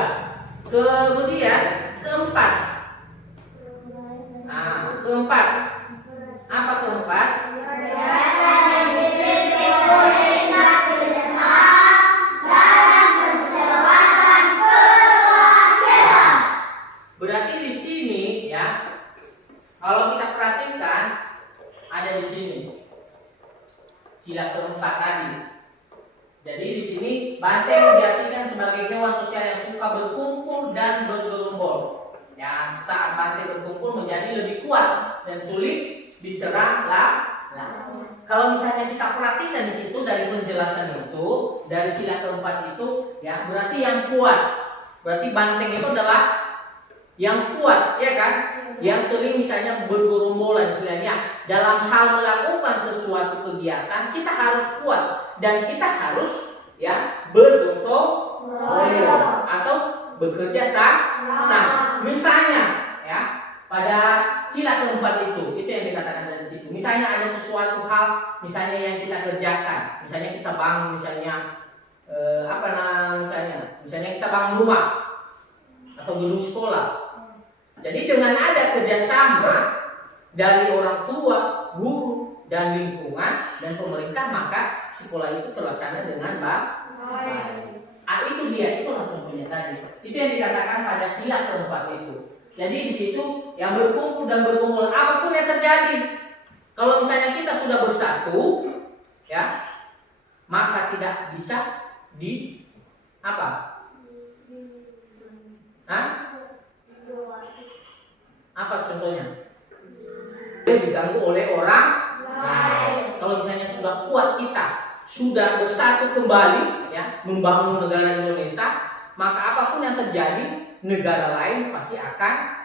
Kemudian keempat. Nah, keempat. Apa keempat? Berarti di sini ya, kalau kita perhatikan ada di sini sila keempat tadi. Jadi di sini banteng diartikan sebagai hewan sosial yang suka berkumpul dan bergerombol. Ya, saat banteng berkumpul menjadi lebih kuat dan sulit diserang lawan. Kalau misalnya kita perhatikan di situ dari penjelasan itu, dari sila keempat itu, ya berarti yang kuat. Berarti banteng itu adalah yang kuat, ya kan? Yang sering misalnya bergerombolan istilahnya dalam hal melakukan sesuatu kegiatan kita harus kuat dan kita harus ya bergotong royong atau bekerja sama. Misalnya ya pada sila keempat itu yang dikatakan dari situ. Misalnya ada sesuatu hal misalnya yang kita kerjakan, misalnya kita bangun misalnya misalnya kita bangun rumah atau gedung sekolah. Jadi dengan ada kerjasama dari orang tua, guru, dan lingkungan dan pemerintah, maka sekolah itu terlaksana dengan baik. Itulah contohnya tadi. Itu yang dikatakan pada sila keempat itu. Jadi di situ yang berkumpul dan berkumpul apapun yang terjadi. Kalau misalnya kita sudah bersatu, ya, maka tidak bisa di apa? Apa contohnya? Diganggu oleh orang lain. Kalau misalnya sudah kuat kita, sudah bersatu kembali, ya, membangun negara Indonesia, maka apapun yang terjadi, negara lain pasti akan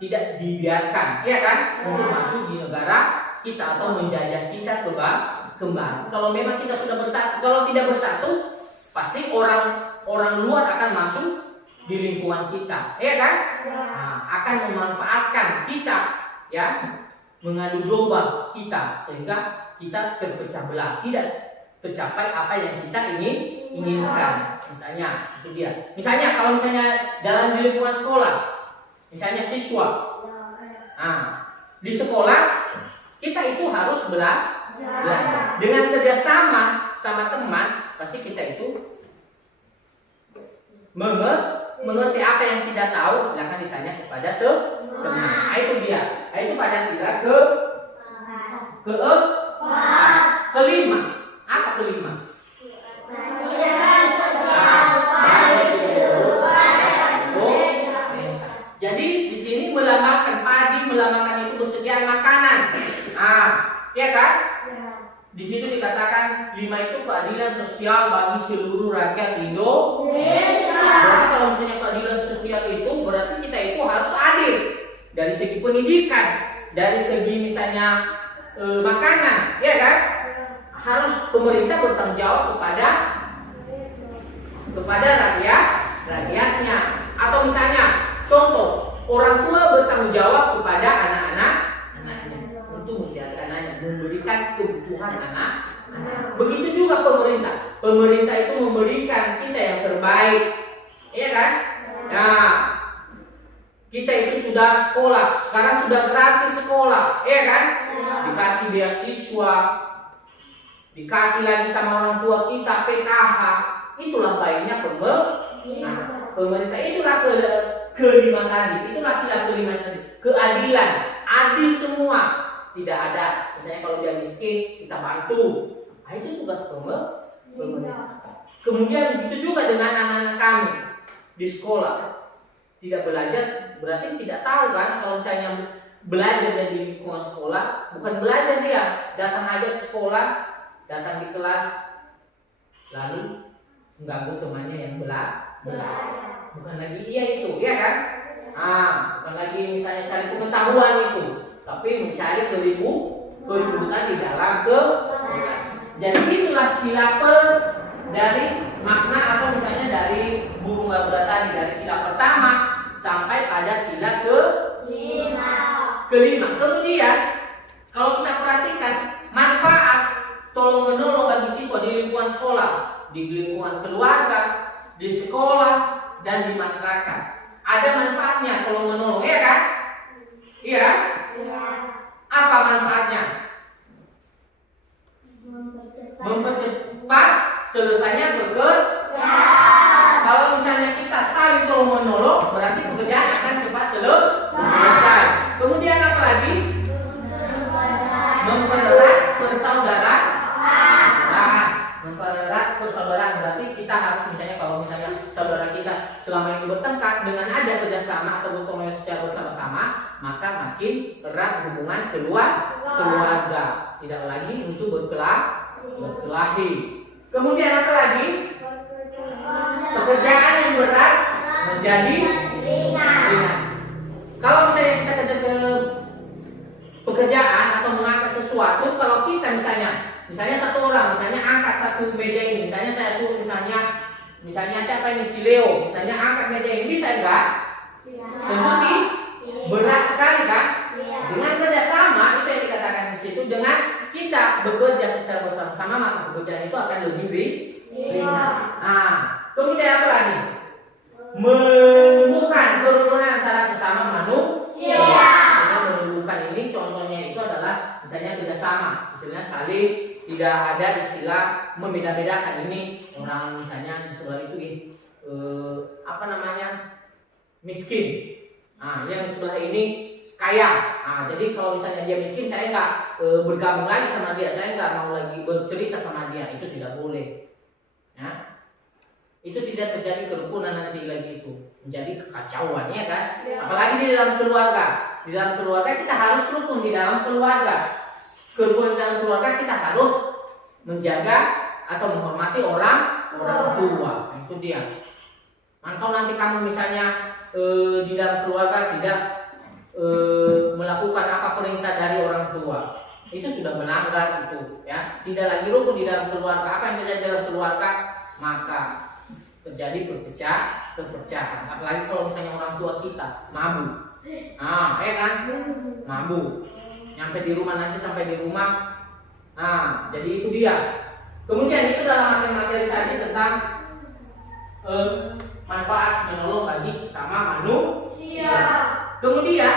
tidak dibiarkan, ya kan, untuk masuk di negara kita atau menjajah kita kembali. Kalau memang kita sudah bersatu, kalau tidak bersatu, pasti orang luar akan masuk di lingkungan kita, ya kan? Nah, akan memanfaatkan kita, ya, mengadu domba kita sehingga kita terpecah belah, tidak tercapai apa yang kita inginkan. Misalnya itu dia. Misalnya kalau misalnya dalam lingkungan sekolah, misalnya siswa, nah di sekolah kita itu harus belajar dengan kerjasama sama teman, pasti kita itu mengerti apa yang tidak tahu, silakan ditanya kepada teman. Itu dia. Itu pada sila kelima. Apa kelima? Jadi di sini melambangkan padi, melambangkan itu persediaan makanan. Ya kan? Di situ dikatakan 5 itu keadilan sosial bagi seluruh rakyat Indonesia. Berarti kalau misalnya keadilan sosial itu berarti kita itu harus adil dari segi pendidikan, dari segi misalnya makanan, ya kan? Harus pemerintah bertanggung jawab kepada rakyatnya. Atau misalnya contoh orang tua bertanggung jawab kepada anak-anaknya untuk menjaga anaknya, memberikan kebutuhan anak. Begitu juga pemerintah itu memberikan kita yang terbaik, ya kan? Nah, kita itu sudah sekolah, sekarang sudah gratis sekolah, ya kan? Dikasih beasiswa, dikasih lagi sama orang tua kita PKH. Itulah baiknya pemerintah. Itulah kelima tadi. Itulah sila kelima tadi. Keadilan, adil semua. Tidak ada, misalnya kalau dia miskin kita bantu. Itu tugas pemerintah. Kemudian begitu juga dengan anak-anak kami di sekolah. Tidak belajar berarti tidak tahu kan. Kalau misalnya belajar di lingkungan sekolah, bukan belajar dia, datang aja ke sekolah, datang di kelas, lalu mengganggu temannya yang belajar. Bukan lagi itu, ya kan? Bukan lagi misalnya cari pengetahuan itu, tapi mencari keributan di dalam Jadi itulah sila dari makna atau misalnya dari burung gagak tadi, dari sila pertama sampai pada sila kelima. Kemudian kalau kita perhatikan manfaat tolong menolong bagi siswa di lingkungan sekolah, di lingkungan keluarga, di sekolah, dan di masyarakat. Ada manfaatnya kalau menolong, ya kan? Iya? Iya. Apa manfaatnya? Mempercepat selesainya pekerjaan. Kalau misalnya kita saling tolong menolong, berarti pekerjaan akan cepat selesai. Kemudian apa lagi? Mempererat persaudaraan. Mempererat persaudaraan berarti kita harus misalnya kalau misalnya saudara kita selama ini bertengkar, dengan ada kerjasama atau bertolong secara bersama-sama, maka makin erat hubungan keluarga. Tidak lagi untuk berkelahi. Kemudian apa lagi? Pekerjaan yang berat menjadi ringan. Kalau misalnya kita kerja ke pekerjaan atau mengangkat sesuatu, kalau kita misalnya satu orang misalnya angkat satu meja ini, misalnya saya suruh misalnya siapa ini, si Leo, misalnya angkat meja ini, bisa enggak? Tentu berat sekali kan? Dengan kerjasama itu yang dikatakan di situ, dengan kita bekerja secara bersama-sama, maka pekerjaan itu akan lebih ringan. Nah, kemudian apa lagi? Menumbuhkan kerukunan antara sesama manusia. Menumbuhkan ini contohnya itu adalah misalnya kerjasama, misalnya saling, tidak ada istilah membeda-bedakan, ini orang misalnya di sebelah itu miskin. Nah, yang sebelah ini kaya. Nah, jadi kalau misalnya dia miskin, saya nggak bergabung lagi sama dia, saya nggak mau lagi bercerita sama dia, itu tidak boleh. Ya, itu tidak terjadi kerukunan, nanti lagi itu menjadi kekacauan, ya kan? Apalagi di dalam keluarga. Di dalam keluarga kita harus rukun di dalam keluarga. Kerukunan dalam keluarga kita harus menjaga atau menghormati orang tua. Nah, itu dia. Atau nanti kamu misalnya di dalam keluarga tidak melakukan apa perintah dari orang tua, itu sudah melanggar itu, ya. Tidak lagi rukun di dalam keluarga. Apa yang terjadi dalam keluarga, maka terjadi perpecahan. Apalagi kalau misalnya orang tua kita mabuk, ya kan, mabuk, nyampe di rumah nanti sampai di rumah, jadi itu dia. Kemudian itu dalam materi tadi tentang manfaat menolong bagi sesama manusia. Kemudian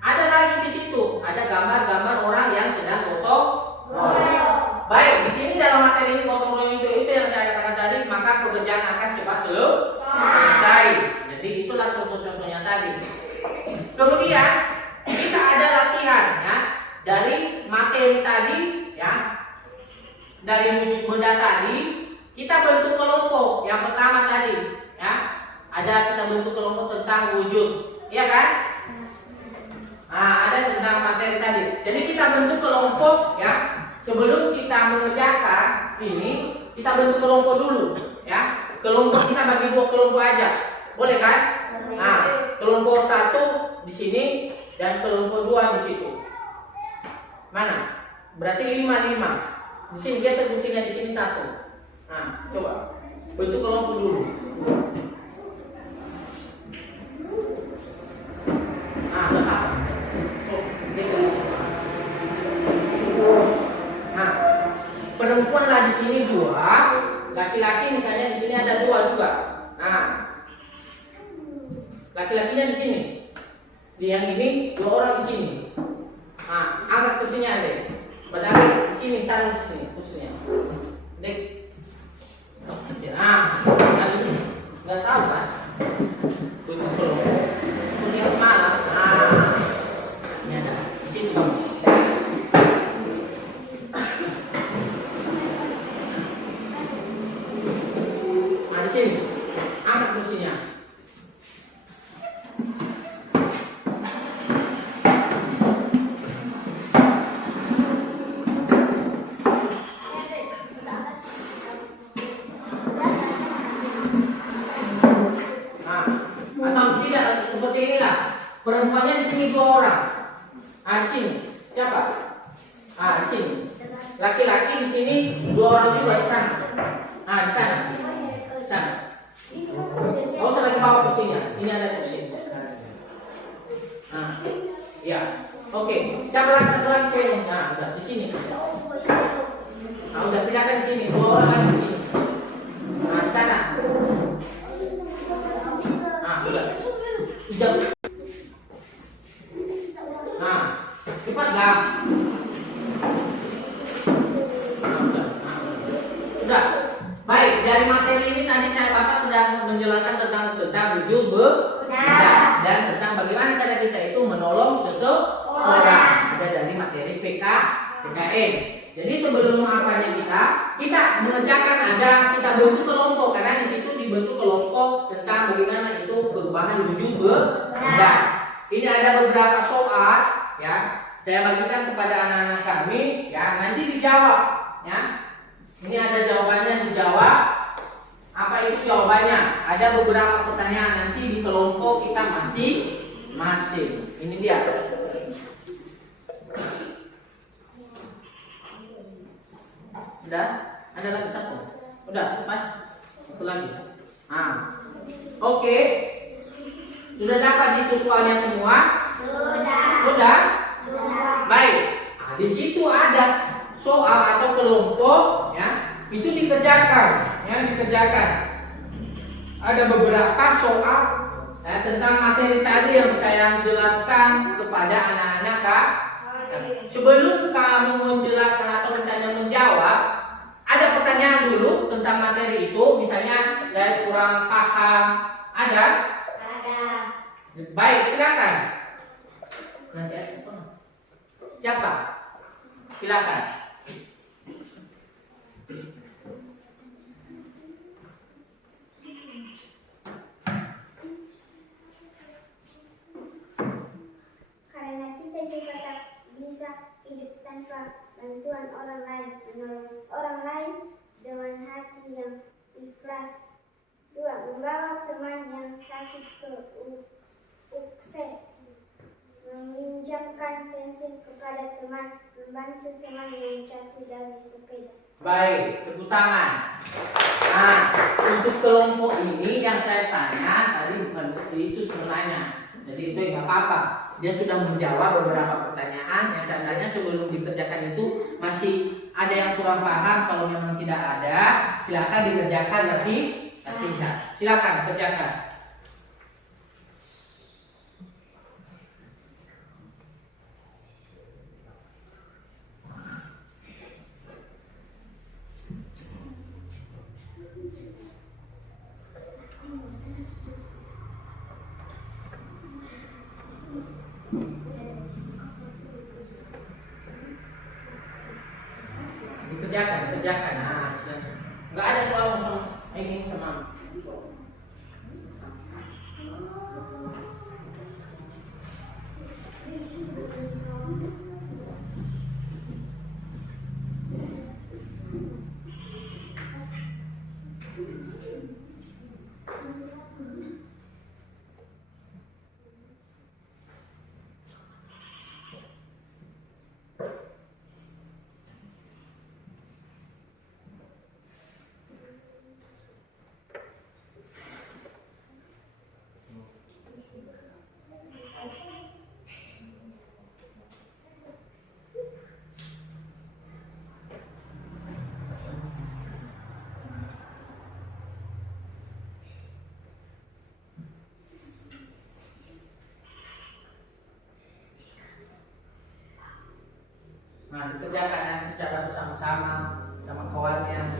ada lagi di situ, ada gambar-gambar orang yang sedang gotong royong. Baik, di sini dalam materi ini gotong royong itu yang saya katakan tadi, maka pekerjaan akan cepat selesai. Jadi itulah contoh-contohnya tadi. Kemudian kita ada latihan, ya, dari materi tadi, ya, dari wujud benda tadi, kita bentuk kelompok. Yang pertama tadi, ya, ada kita bentuk kelompok tentang wujud, ya kan? Ada tentang materi tadi. Jadi kita bentuk kelompok, ya. Sebelum kita mengerjakan ini, kita bentuk kelompok dulu, ya. Kelompok kita bagi 2 kelompok aja, boleh kan? Kelompok 1 di sini dan kelompok 2 di situ. Mana? Berarti 5-5. Di sini biasa fungsinya di sini 1. Coba bentuk kelompok dulu. Perempuanlah di sini 2, laki-laki misalnya di sini ada 2 juga. Laki-lakinya di sini. Yang ini 2 orang di sini. Angkat kursinya deh. Badai di sini, taruh di sini kursinya. Dek. Nggak tahu kan? Bentuk kelompok. Kuning semalam. Ini ada di sini. Di sini. Angkat kursinya. Perempuannya di sini 2 orang. Di sini. Siapa? Di sini. Laki-laki di sini 2 orang juga di sana. Di sana. Di sana. Gak usah lagi bawa kursinya. Ini ada kursi. Ya. Oke. Siapa lagi? Satu lagi saya. Udah di sini. Udah pindahkan di sini. 2 orang lagi di sini. Di sana. Cepat Gam. Sudah. Baik, dari materi ini tadi Bapak sudah menjelaskan tentang rujuk benar dan tentang bagaimana cara kita itu menolong seseorang. Ada dari materi PKN. Jadi sebelum apanya kita mengerjakan kita bentuk kelompok, karena di situ dibentuk kelompok tentang bagaimana itu perubahan rujuk benar. Ini ada beberapa soal ya. Saya bagikan kepada anak-anak kami ya, nanti dijawab ya. Ini ada jawabannya, dijawab. Apa itu jawabannya? Ada beberapa pertanyaan nanti di kelompok kita masing-masing. Ini dia. Udah? Ada lagi satu? Udah, pas? Satu lagi. Nah. Oke. Sudah dapat itu soalnya semua? Sudah? Baik. Nah, di situ ada soal atau kelompok ya, itu dikerjakan. Ada beberapa soal ya, tentang materi tadi yang saya jelaskan kepada anak-anak Kak. Sebelum kamu menjelaskan atau misalnya menjawab, ada pertanyaan dulu tentang materi itu. Misalnya saya kurang paham, ada? Baik, silakan. Nanti ada. Siapa? Silakan. Karena kita juga tak bisa hidup tanpa bantuan orang lain, menolong orang lain dengan hati yang ikhlas. 2. Membawa teman yang sakit ke UKSE, meminjamkan pensil kepada teman, membantu teman yang jatuh dari sepeda. Baik, tepuk tangan. Nah, untuk kelompok ini yang saya tanya tadi bukan itu sebenarnya. Jadi itu nggak apa-apa. Dia sudah menjawab beberapa pertanyaan yang saya tanya sebelum dikerjakan itu masih ada yang kurang paham. Kalau memang tidak ada, silakan dikerjakan latihan. Silakan kerjakan. Kerjakan. Nah, nggak ada soal langsung ini sama. Nah, dikerjakan secara bersama-sama sama kawannya.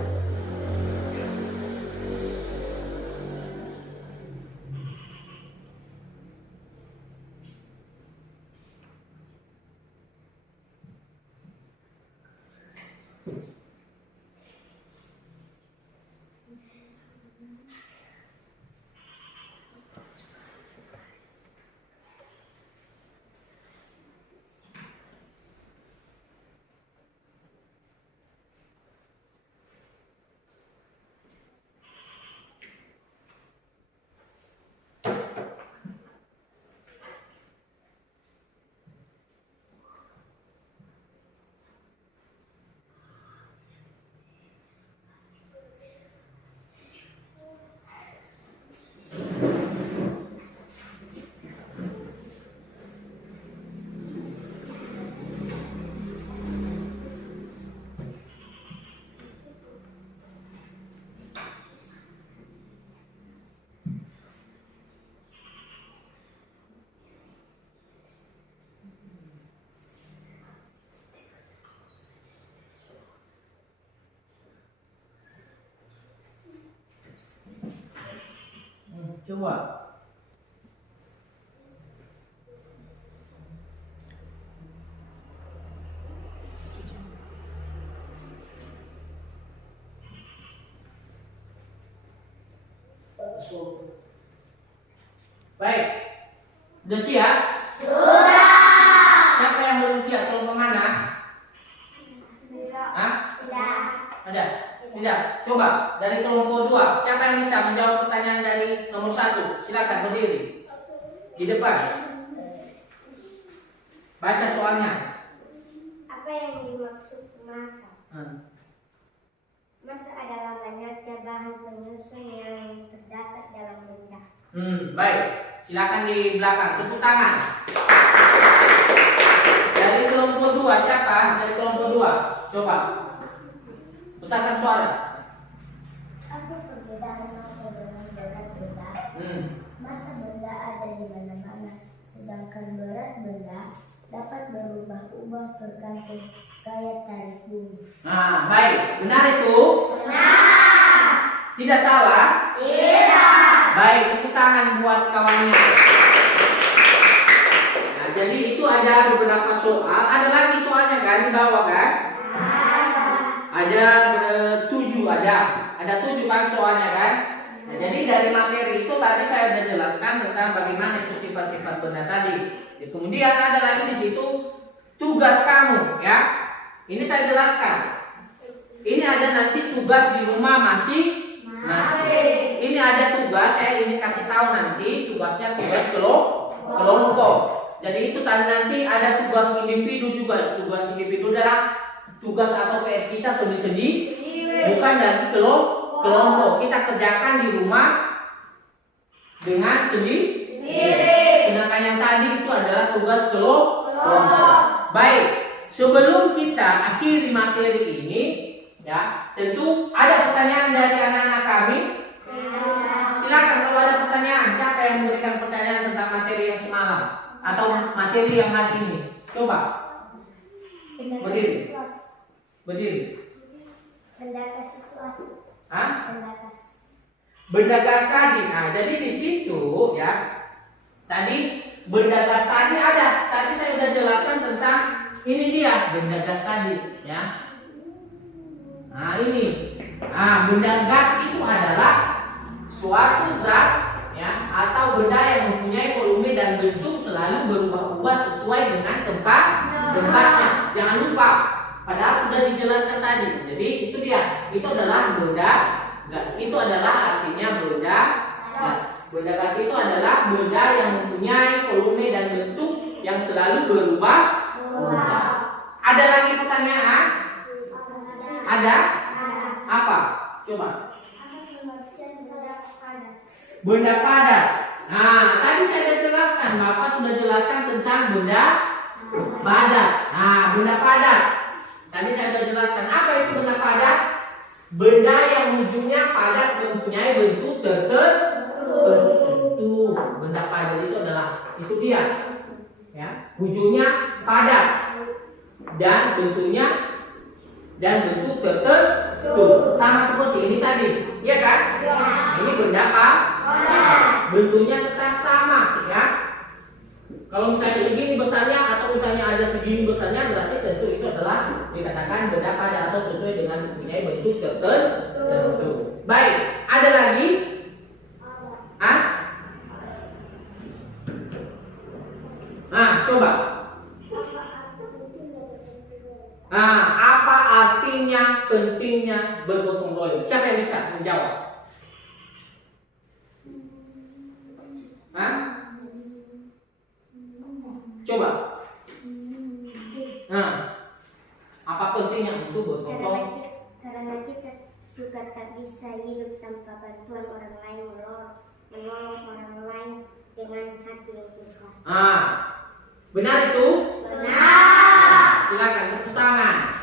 Coba. Baik. Sudah siap? Sudah. Siapa yang belum siap? Kelompok mana? Hah? Ada? Tidak. Coba dari kelompok 2. Siapa yang bisa menjawab pertanyaan dari nomor 1? Silakan berdiri di depan. Baca soalnya. Apa yang dimaksud massa? Massa adalah banyaknya bahan penyusun yang terdapat dalam benda. Baik. Silakan di belakang. Tepuk tangan. Dari kelompok 2 siapa? Dari kelompok 2. Coba. Besarkan suara. Apa perbedaan massa dengan berat benda? Massa benda ada di mana-mana, sedangkan berat benda dapat berubah-ubah tergantung gaya tarik bumi. Nah, baik. Benar itu? Benar. Tidak salah? Tidak. Baik, tepuk tangan buat kawannya. Nah, jadi itu ada beberapa soal. Ada lagi soalnya kan di bawah kan? Ada 7 ada 7 kan soalnya kan? Nah, jadi dari materi itu tadi saya sudah jelaskan tentang bagaimana itu sifat-sifat benda tadi. Kemudian ada lagi di situ tugas kamu ya. Ini saya jelaskan. Ini ada nanti tugas di rumah masing-masing. Ini ada tugas saya ini kasih tahu nanti tugasnya tugas kelompok. Jadi itu tadi nanti ada tugas individu juga. Tugas individu adalah tugas atau PR kita sendiri-sendiri, bukan dari kelompok. Kita kerjakan di rumah dengan sendiri. Sedangkan yang tadi itu adalah tugas kelompok. Baik, sebelum kita akhiri materi ini, ya tentu ada pertanyaan dari anak-anak kami. Silakan kalau ada pertanyaan. Siapa yang memberikan pertanyaan tentang materi yang semalam atau materi yang hari ini? Coba berdiri. Benda gas itu apa? Benda gas. Benda gas tadi. Nah, jadi di situ ya. Tadi benda gas tadi ada. Tadi saya sudah jelaskan tentang ini dia benda gas tadi, ya. Nah, ini. Nah, benda gas itu adalah suatu zat ya atau benda yang mempunyai volume dan bentuk selalu berubah-ubah sesuai dengan tempatnya. Jangan lupa. Padahal sudah dijelaskan tadi. Jadi itu dia. Itu adalah benda gas. Itu adalah artinya benda gas. Benda gas itu adalah benda yang mempunyai volume dan bentuk yang selalu berubah. Ada lagi pertanyaan? Ada? Apa? Coba. Benda padat. Nah, tadi saya sudah jelaskan. Bapak sudah jelaskan tentang benda padat. Nah, benda padat. Tadi saya sudah jelaskan apa itu benda padat. Benda yang ujungnya padat mempunyai bentuk tertentu. Benda padat itu adalah itu dia, ya, ujungnya padat dan bentuknya dan bentuk tertentu. Sama seperti ini tadi, ya kan? Ya. Ini benda padat, bentuknya tetap sama, ya. Kalau misalnya segini besarnya atau misalnya ada segini besarnya, berarti tentu itu adalah dikatakan benda padat atau sesuai dengan mempunyai bentuk tertentu. Baik, ada lagi? Nah, coba. Nah, apa artinya pentingnya bergotong royong? Siapa yang bisa menjawab? Coba. Nah, apa pentingnya untuk bergotong? Karena kita juga tak bisa hidup tanpa bantuan orang lain, menolong orang lain dengan hati yang ikhlas. Benar itu? Benar. Silakan tepuk tangan.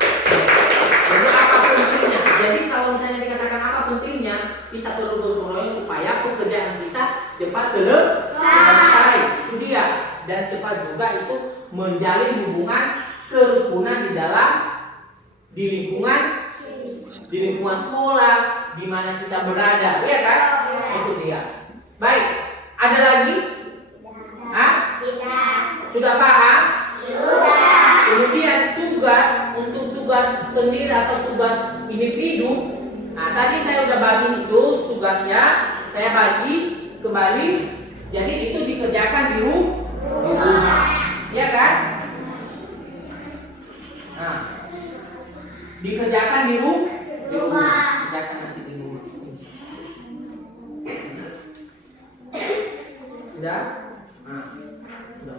Jadi apa pentingnya? Jadi kalau misalnya dikatakan apa pentingnya, kita perlu bergotong royong supaya pekerjaan kita cepat selesai. Itu dia. Dan cepat juga itu menjalin hubungan kerukunan di lingkungan sekolah di mana kita berada, ya kan? Itu dia. Baik. Ada lagi? Hah? Sudah paham? Kemudian tugas sendiri atau tugas individu. Nah, tadi saya udah bagi itu tugasnya, saya bagi kembali. Jadi itu dikerjakan di rumah, ya kan? Nah, dikerjakan di rumah. Kerjakan nanti di rumah. Sudah? Nah, sudah.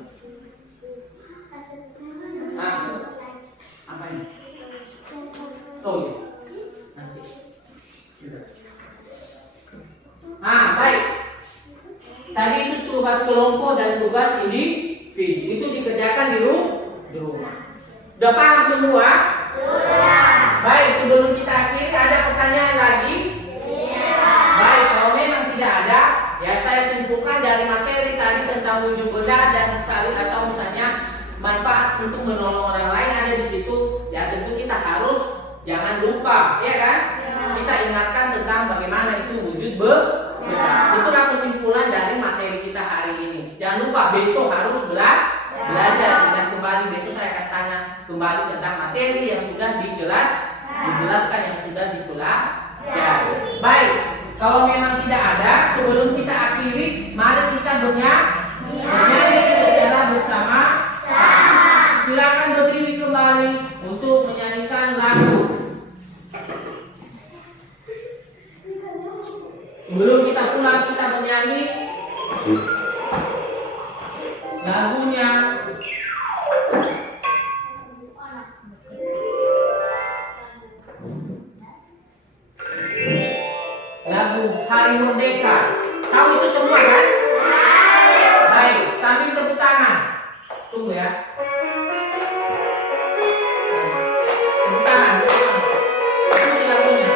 Nah, apa ini? Oh iya, nanti. Sudah. Nah, baik. Tadi itu tugas kelompok dan tugas individu itu dikerjakan di rumah. Udah paham semua? Sudah. Baik, sebelum kita akhiri ada pertanyaan lagi? Tidak. Baik, kalau memang tidak ada, ya saya simpulkan dari materi tadi tentang wujud benda dan saling atau misalnya manfaat untuk menolong orang lain ada di situ. Ya tentu kita harus jangan lupa, ya kan? Kita ingatkan tentang bagaimana itu wujud benda. Itulah kesimpulan dari materi kita hari ini. Jangan lupa besok harus belajar dan kembali besok saya akan tanya kembali tentang materi yang sudah dijelaskan yang sudah dipelajari. Baik, kalau memang tidak ada, sebelum kita akhiri, mari kita bernyanyi secara bersama. Silakan berdiri kembali untuk menyanyikan lagu. Sebelum kita pulang kita bernyanyi lagunya. Lagu Hari Merdeka. Tahu itu semua kan? Baik, sambil tepuk tangan. Tunggu ya. Tepuk tangan. Ikuti lagunya.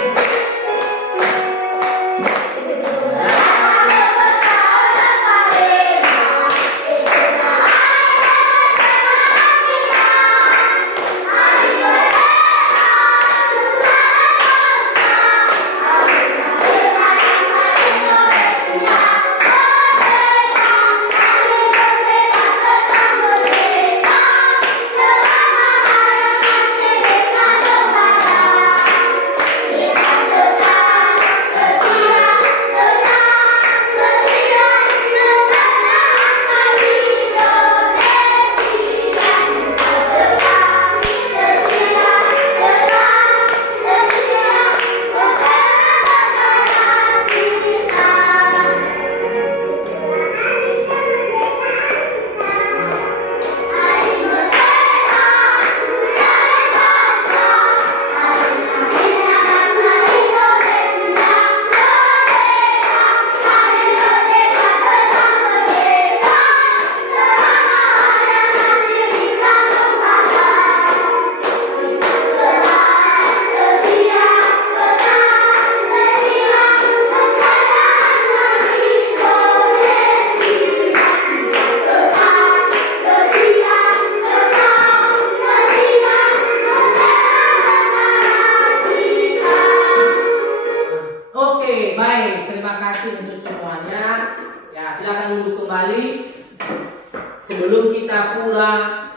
Sebelum kita pulang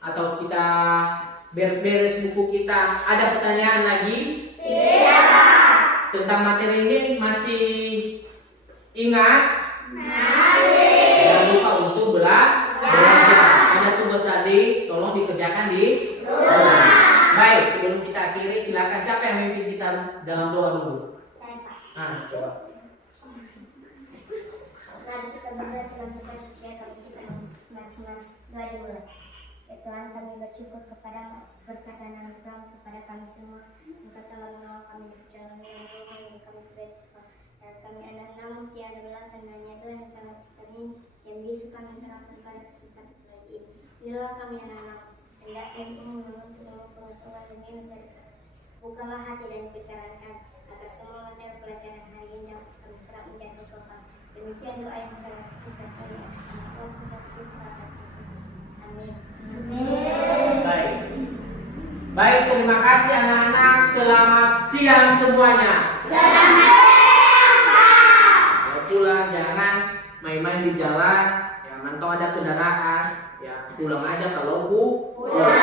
atau kita beres-beres buku kita, ada pertanyaan lagi? Tidak. Tentang materi ini masih ingat? Masih. Jangan lupa untuk belajar. Ada tugas tadi, tolong dikerjakan di rumah. Baik, sebelum kita akhiri, silakan siapa yang memimpin kita dalam doa dulu? Saya, Pak. Nah, coba. Mari kita berdoa dalam Tuhan sesuai kami kita masing-masing. Doa dimulai. Ya Tuhan, kami bersyukur kepada atas berkat dan anugerah kepada kami semua. Engkau telah menolong kami di perjalanan yang kami berada sekolah. Dan kami adalah namun tiada belasan dan hanya Tuhan yang sangat sekali yang bisa kami terapkan pada kesempatan kali ini. Inilah kami anak-anak. Hendaknya menolong pengetahuan demi mencari. Bukalah hati dan pikiran kami agar semua materi pelajaran hari ini dapat kami serap menjadi kekuatan. Demikian doa yang sangat singkat dari Allah dan Tuhan. Amin. Baik. Baik, terima kasih anak-anak. Selamat siang semuanya. Selamat siang, Pak. Oke. pulang, jangan main-main di jalan. Ya, mantau ada kendaraan, ya pulang aja kalau pulang.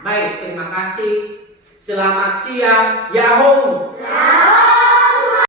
Baik, terima kasih. Selamat siang, Yahoo.